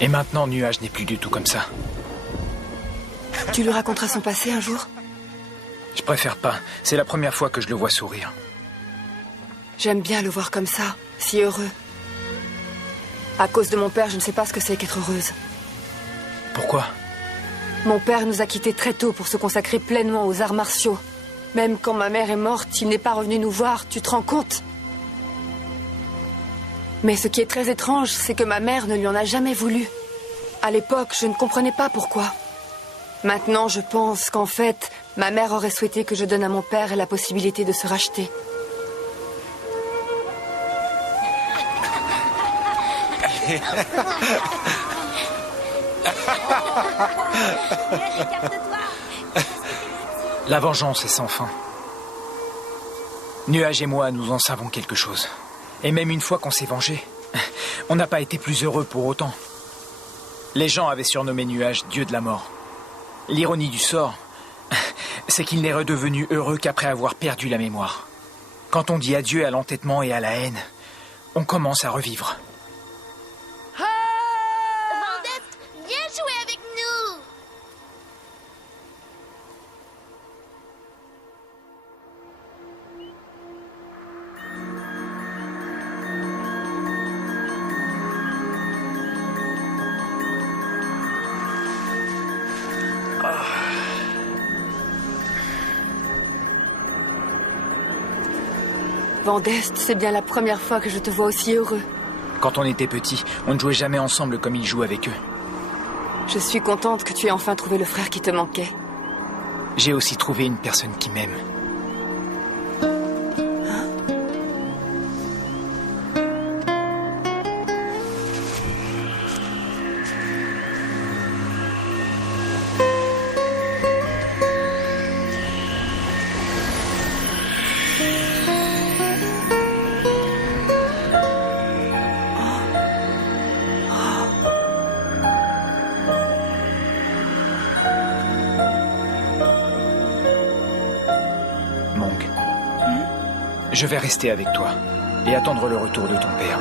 Et maintenant, Nuage n'est plus du tout comme ça. Tu lui raconteras son passé un jour? Je préfère pas. C'est la première fois que je le vois sourire. J'aime bien le voir comme ça, si heureux. À cause de mon père, je ne sais pas ce que c'est qu'être heureuse. Pourquoi? Mon père nous a quittés très tôt pour se consacrer pleinement aux arts martiaux. Même quand ma mère est morte, il n'est pas revenu nous voir, tu te rends compte? Mais ce qui est très étrange, c'est que ma mère ne lui en a jamais voulu. À l'époque, je ne comprenais pas pourquoi. Maintenant, je pense qu'en fait, ma mère aurait souhaité que je donne à mon père la possibilité de se racheter. La vengeance est sans fin. Nuage et moi, nous en savons quelque chose. Et même une fois qu'on s'est vengé, on n'a pas été plus heureux pour autant. Les gens avaient surnommé Nuage Dieu de la mort. L'ironie du sort, c'est qu'il n'est redevenu heureux qu'après avoir perdu la mémoire. Quand on dit adieu à l'entêtement et à la haine, on commence à revivre. Vandeste, viens jouer avec nous. Vandeste, c'est bien la première fois que je te vois aussi heureux. Quand on était petits, on ne jouait jamais ensemble comme ils jouent avec eux. Je suis contente que tu aies enfin trouvé le frère qui te manquait. J'ai aussi trouvé une personne qui m'aime. Je vais rester avec toi et attendre le retour de ton père.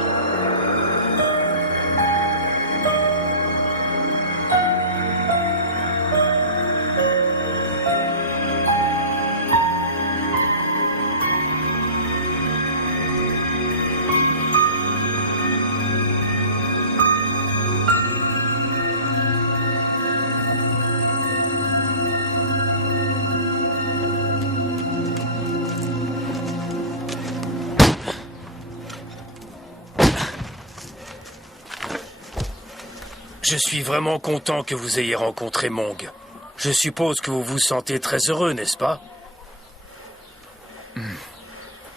Je suis vraiment content que vous ayez rencontré Mong. Je suppose que vous vous sentez très heureux, n'est-ce pas?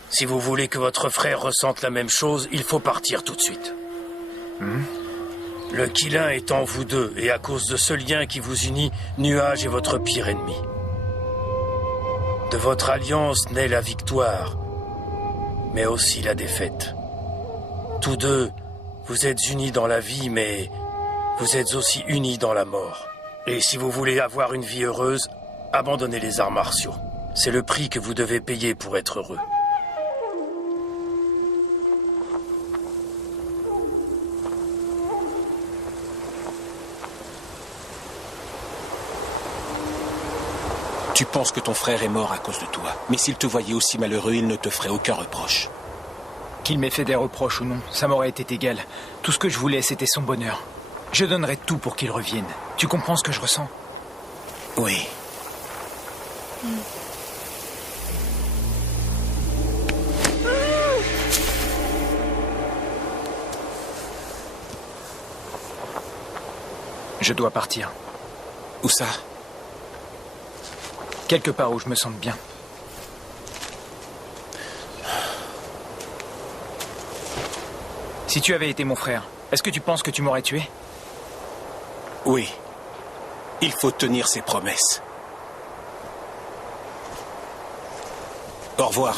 Si vous voulez que votre frère ressente la même chose, il faut partir tout de suite. Le Qilin est en vous deux, et à cause de ce lien qui vous unit, Nuage est votre pire ennemi. De votre alliance naît la victoire, mais aussi la défaite. Tous deux, vous êtes unis dans la vie, mais vous êtes aussi unis dans la mort. Et si vous voulez avoir une vie heureuse, abandonnez les arts martiaux. C'est le prix que vous devez payer pour être heureux. Tu penses que ton frère est mort à cause de toi. Mais s'il te voyait aussi malheureux, il ne te ferait aucun reproche. Qu'il m'ait fait des reproches ou non, ça m'aurait été égal. Tout ce que je voulais, c'était son bonheur. Je donnerais tout pour qu'il revienne. Tu comprends ce que je ressens? Oui. Je dois partir. Où ça? Quelque part où je me sente bien. Si tu avais été mon frère, est-ce que tu penses que tu m'aurais tué? Oui. Il faut tenir ses promesses. Au revoir.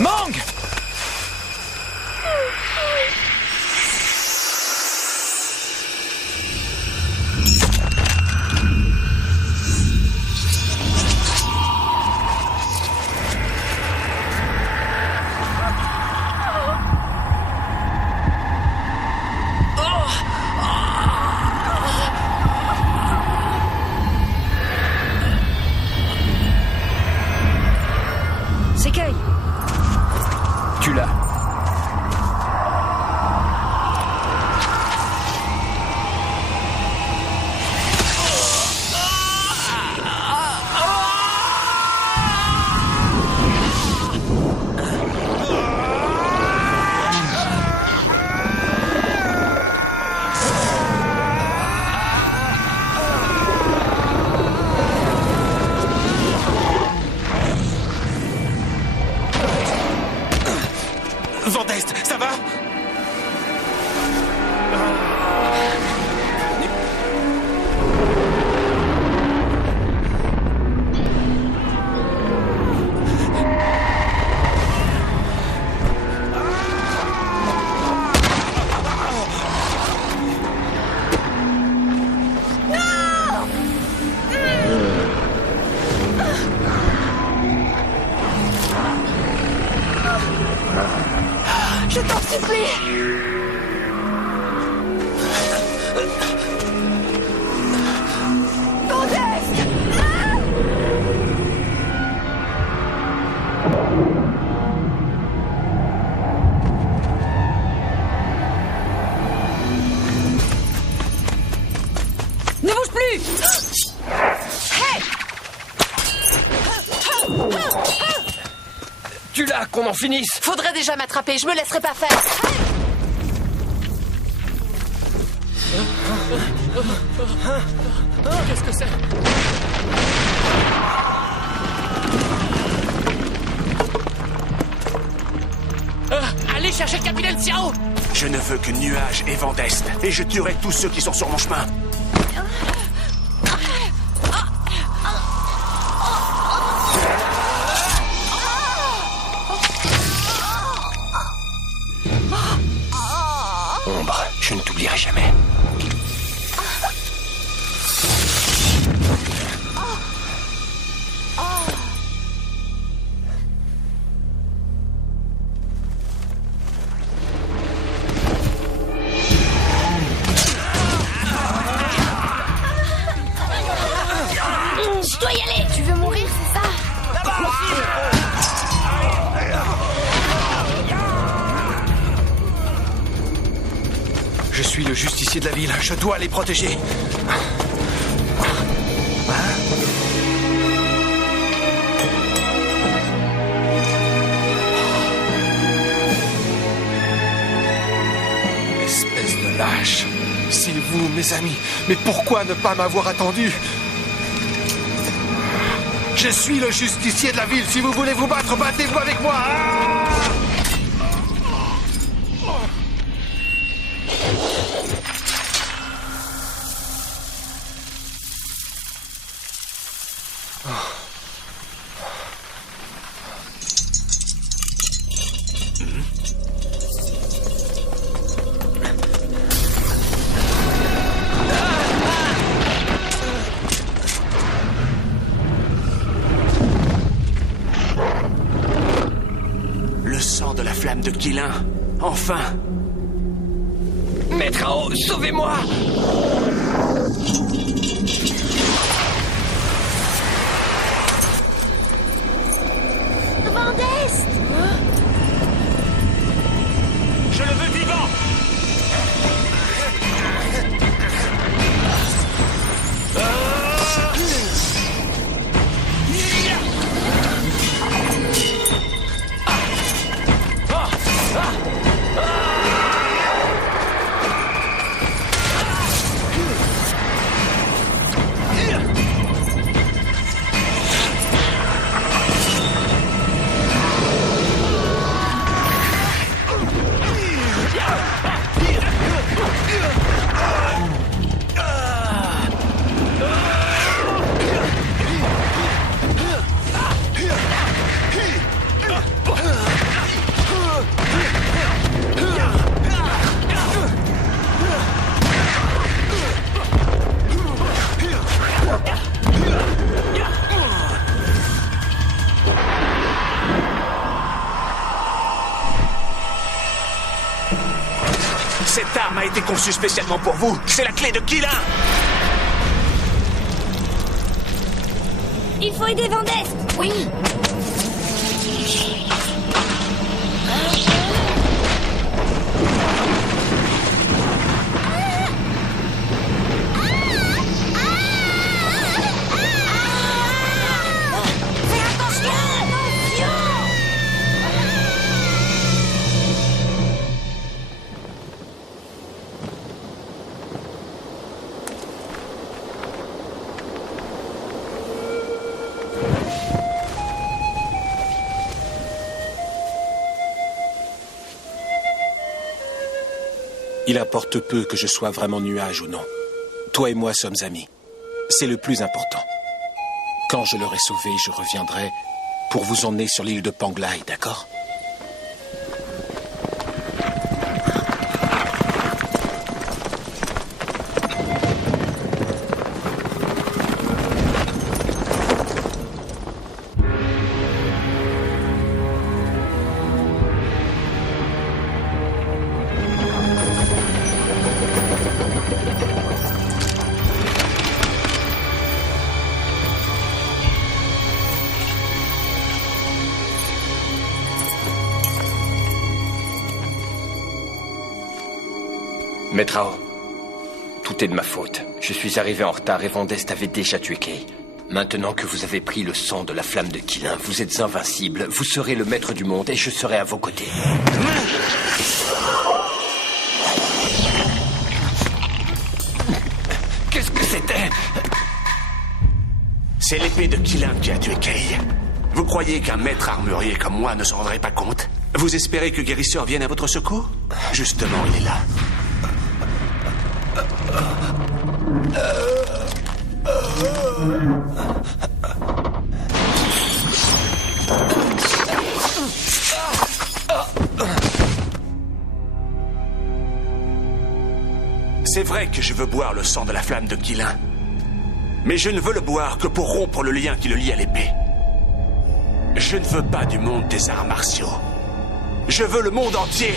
Mang! C'est Kay. Tu l'as. Vandest, ça va? Je t'en supplie. Vandest! Ne bouge plus! Hey! Tu l'as, qu'on en finisse! Faudrait déjà m'attraper, je me laisserai pas faire. Qu'est-ce que c'est? Allez chercher le capitaine Xiao! Je ne veux que Nuage et Vandest, et je tuerai tous ceux qui sont sur mon chemin. Ombre, je ne t'oublierai jamais. Je dois y aller. Tu veux mourir, c'est ça? Je suis le justicier de la ville, je dois les protéger. mes amis. Mais pourquoi ne pas m'avoir attendu? Je suis le justicier de la ville. Si vous voulez vous battre, battez-vous avec moi. Le sang de la flamme de Quilin. Enfin. Maître Ao, sauvez-moi! Vandeste! Je le veux vivant! Cette arme a été conçue spécialement pour vous. C'est la clé de Quilin. Il faut aider Vandeste. Oui. Il importe peu que je sois vraiment Nuage ou non. Toi et moi sommes amis. C'est le plus important. Quand je l'aurai sauvé, je reviendrai pour vous emmener sur l'île de Panglai, d'accord? Maître Ao, tout est de ma faute. Je suis arrivé en retard et Vandeste avait déjà tué Kay. Maintenant que vous avez pris le sang de la flamme de Quilin, vous êtes invincible. Vous serez le maître du monde et je serai à vos côtés. Qu'est-ce que c'était? C'est l'épée de Quilin qui a tué Kay. Vous croyez qu'un maître armurier comme moi ne s'en rendrait pas compte? Vous espérez que Guérisseur vienne à votre secours? Justement, il est là. C'est vrai que je veux boire le sang de la flamme de Quilin. Mais je ne veux le boire que pour rompre le lien qui le lie à l'épée. Je ne veux pas du monde des arts martiaux. Je veux le monde entier.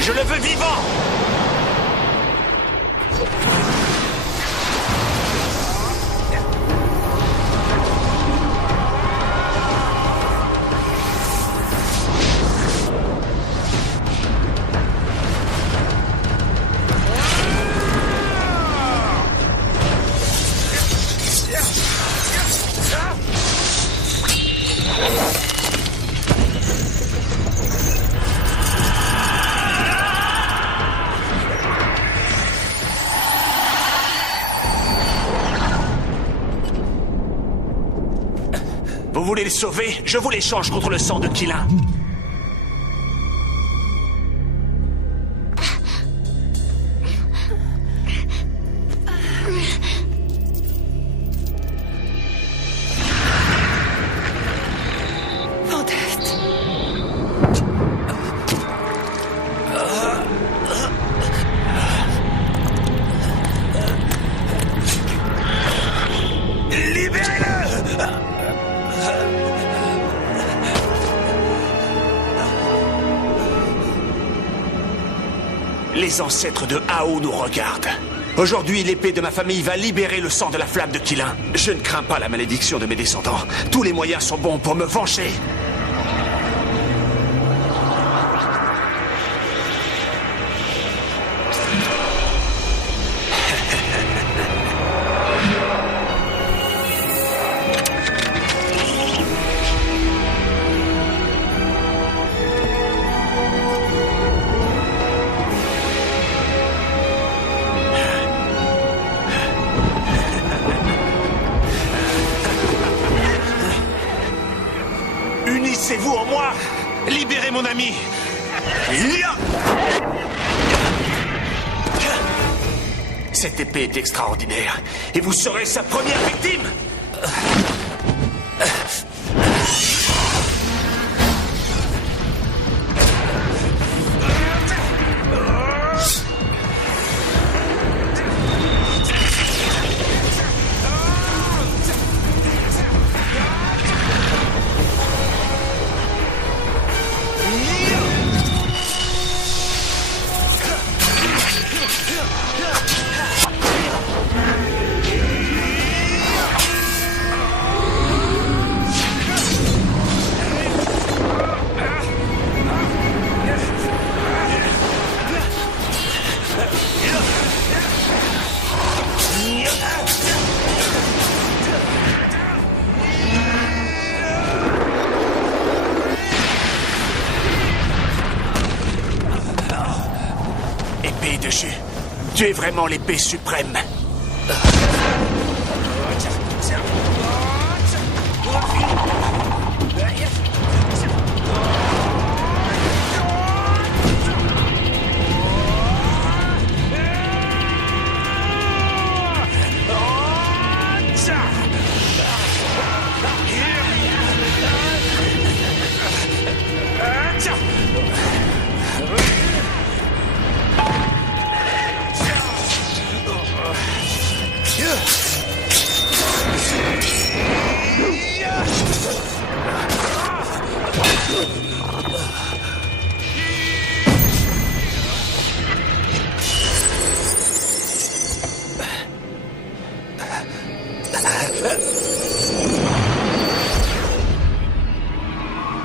Je le veux vivant! voulez le sauver, je vous l'échange contre le sang de Qilin. Les ancêtres de Hao nous regardent. Aujourd'hui, l'épée de ma famille va libérer le sang de la flamme de Qilin. Je ne crains pas la malédiction de mes descendants. Tous les moyens sont bons pour me venger. Unissez-vous en moi! Libérez mon ami! Cette épée est extraordinaire, et vous serez sa première victime! Épée de jus, tu es vraiment l'épée suprême.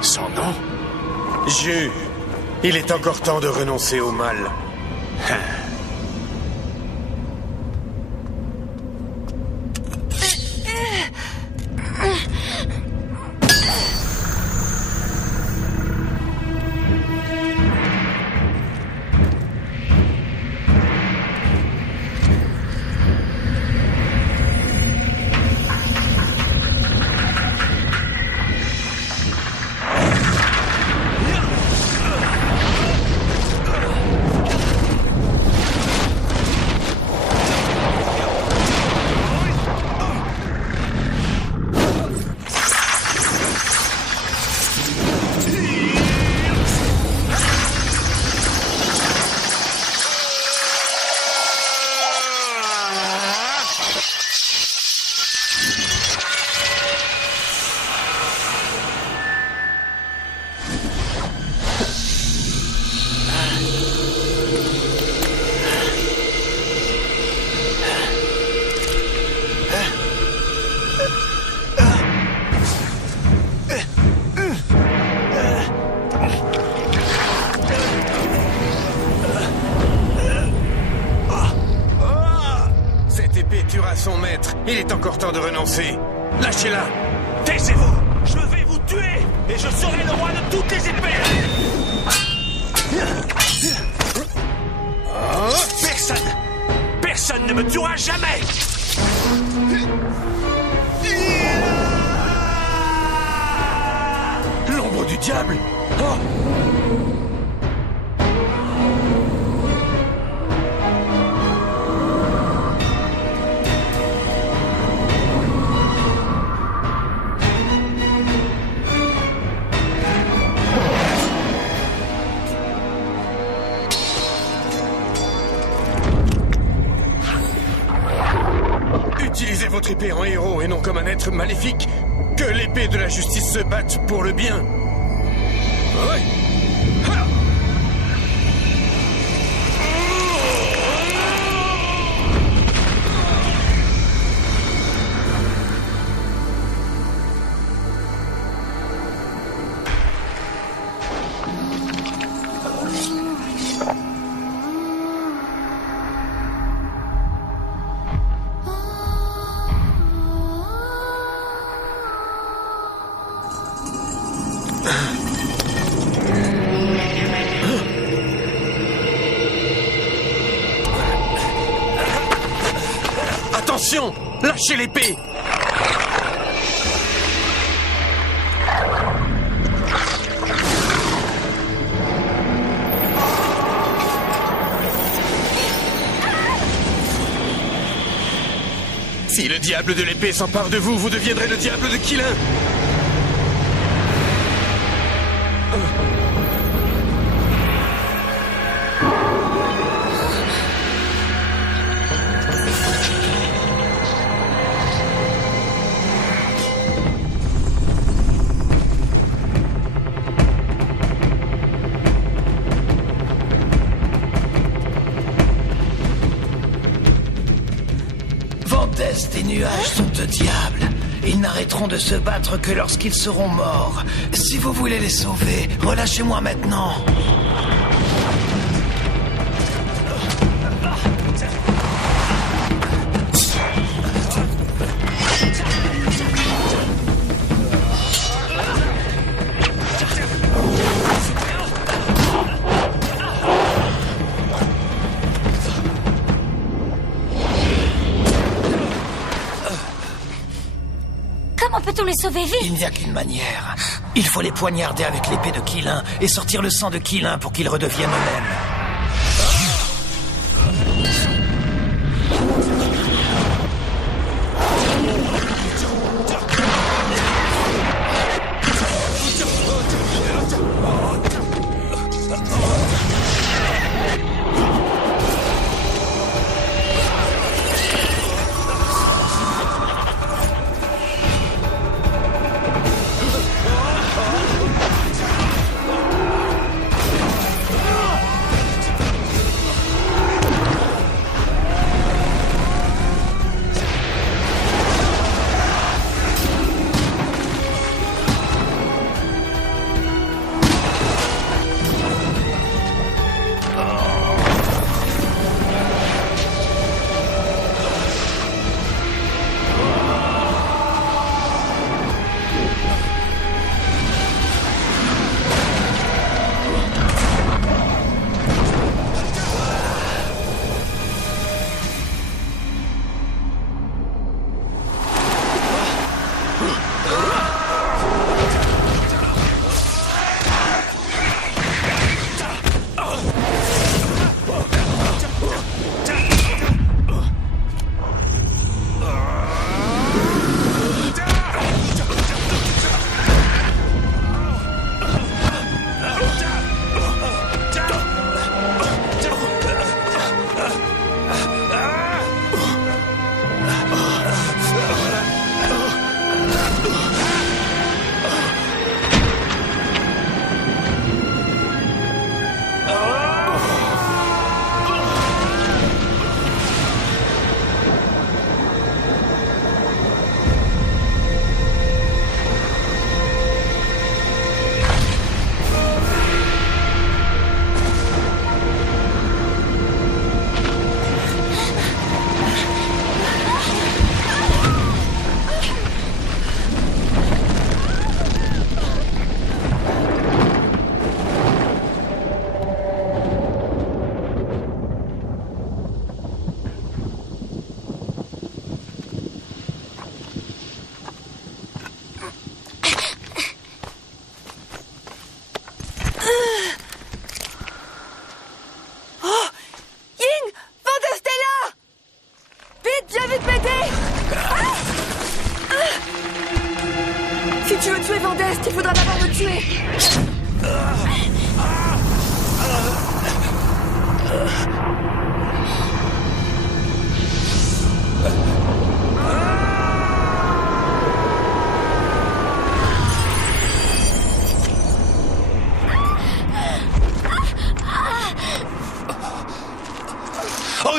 Son nom? Jus, il est encore temps de renoncer au mal. Son maître, il est encore temps de renoncer. Lâchez-la. Taisez-vous. Je vais vous tuer et je serai le roi de toutes les épées. Personne ne me tuera jamais. diable? Oh! Utilisez votre épée en héros et non comme un être maléfique. Que l'épée de la justice se batte pour le bien. Ouais. Ha! Attention! Lâchez l'épée! Si le diable de l'épée s'empare de vous, vous deviendrez le diable de Killin. Vandeste et Nuages sont deux diables. Ils n'arrêteront de se battre que lorsqu'ils seront morts. Si vous voulez les sauver, relâchez-moi maintenant. Comment peut-on les sauver vite? Il n'y a qu'une manière. Il faut les poignarder avec l'épée de Killin et sortir le sang de Killin pour qu'ils redeviennent eux-mêmes.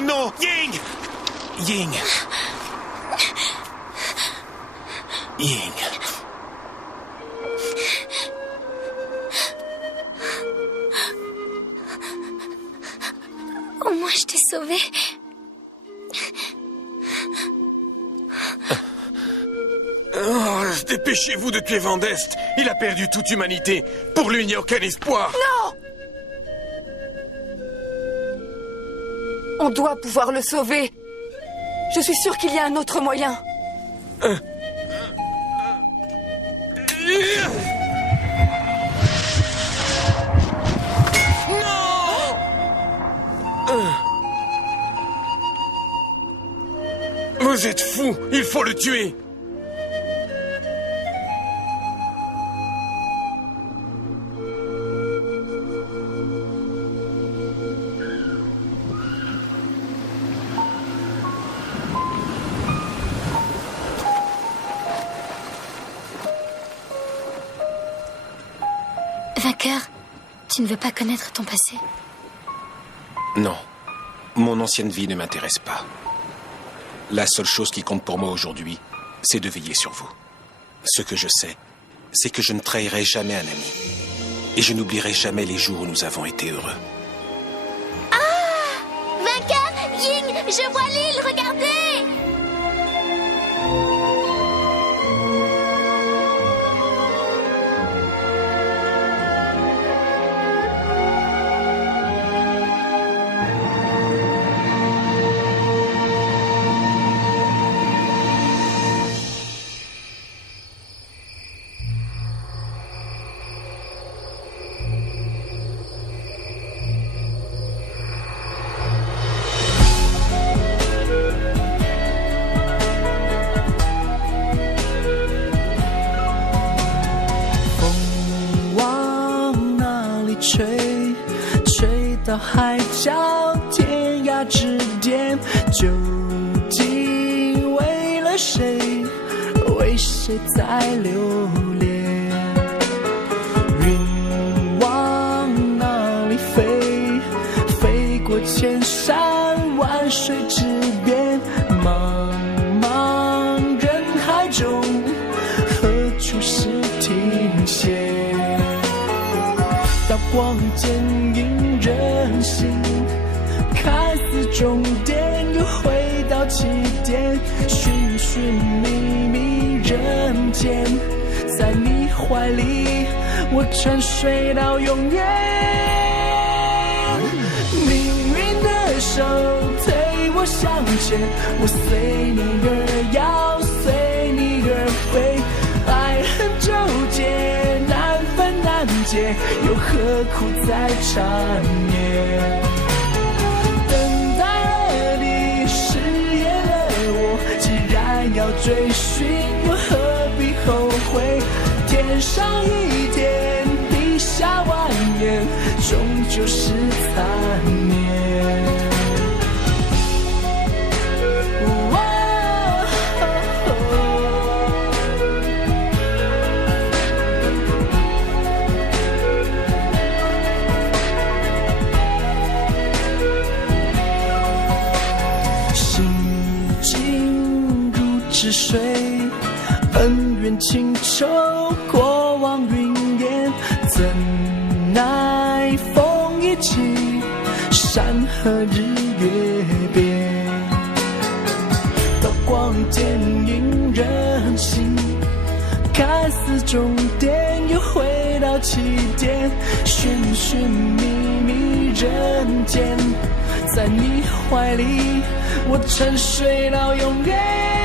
non! Ying! Ying. Ying. Au moins, je t'ai sauvé. Oh, dépêchez-vous de tuer Van Dest. Il a perdu toute humanité. Pour lui, il n'y a aucun espoir. Non! On doit pouvoir le sauver. Je suis sûre qu'il y a un autre moyen. Vous êtes fou. Il faut le tuer. Vainqueur, tu ne veux pas connaître ton passé? Non. Mon ancienne vie ne m'intéresse pas. La seule chose qui compte pour moi aujourd'hui, c'est de veiller sur vous. Ce que je sais, c'est que je ne trahirai jamais un ami. Et je n'oublierai jamais les jours où nous avons été heureux. Ah! Vainqueur, Ying, je vois l'île, regardez!海角天涯之巅，究竟为了谁，为谁在留恋？云往哪里飞？飞过千山万水之边，茫茫人海中，何处是停歇？刀光剑影人心，看似终点，又回到起点，寻寻觅觅人间，在你怀里，我沉睡到永远。命运的手推我向前，我随你而摇，随你而飞，爱恨纠结，难分难解，又何苦再缠绵？等待了你，誓言了我，既然要追寻，又何必后悔？天上一天，地下万年，终究是残念。是水，恩怨情仇，过往云烟，怎奈风一起，山河日月变。刀光剑影人心，看似终点，又回到起点，寻寻觅觅人间，在你怀里，我沉睡到永远。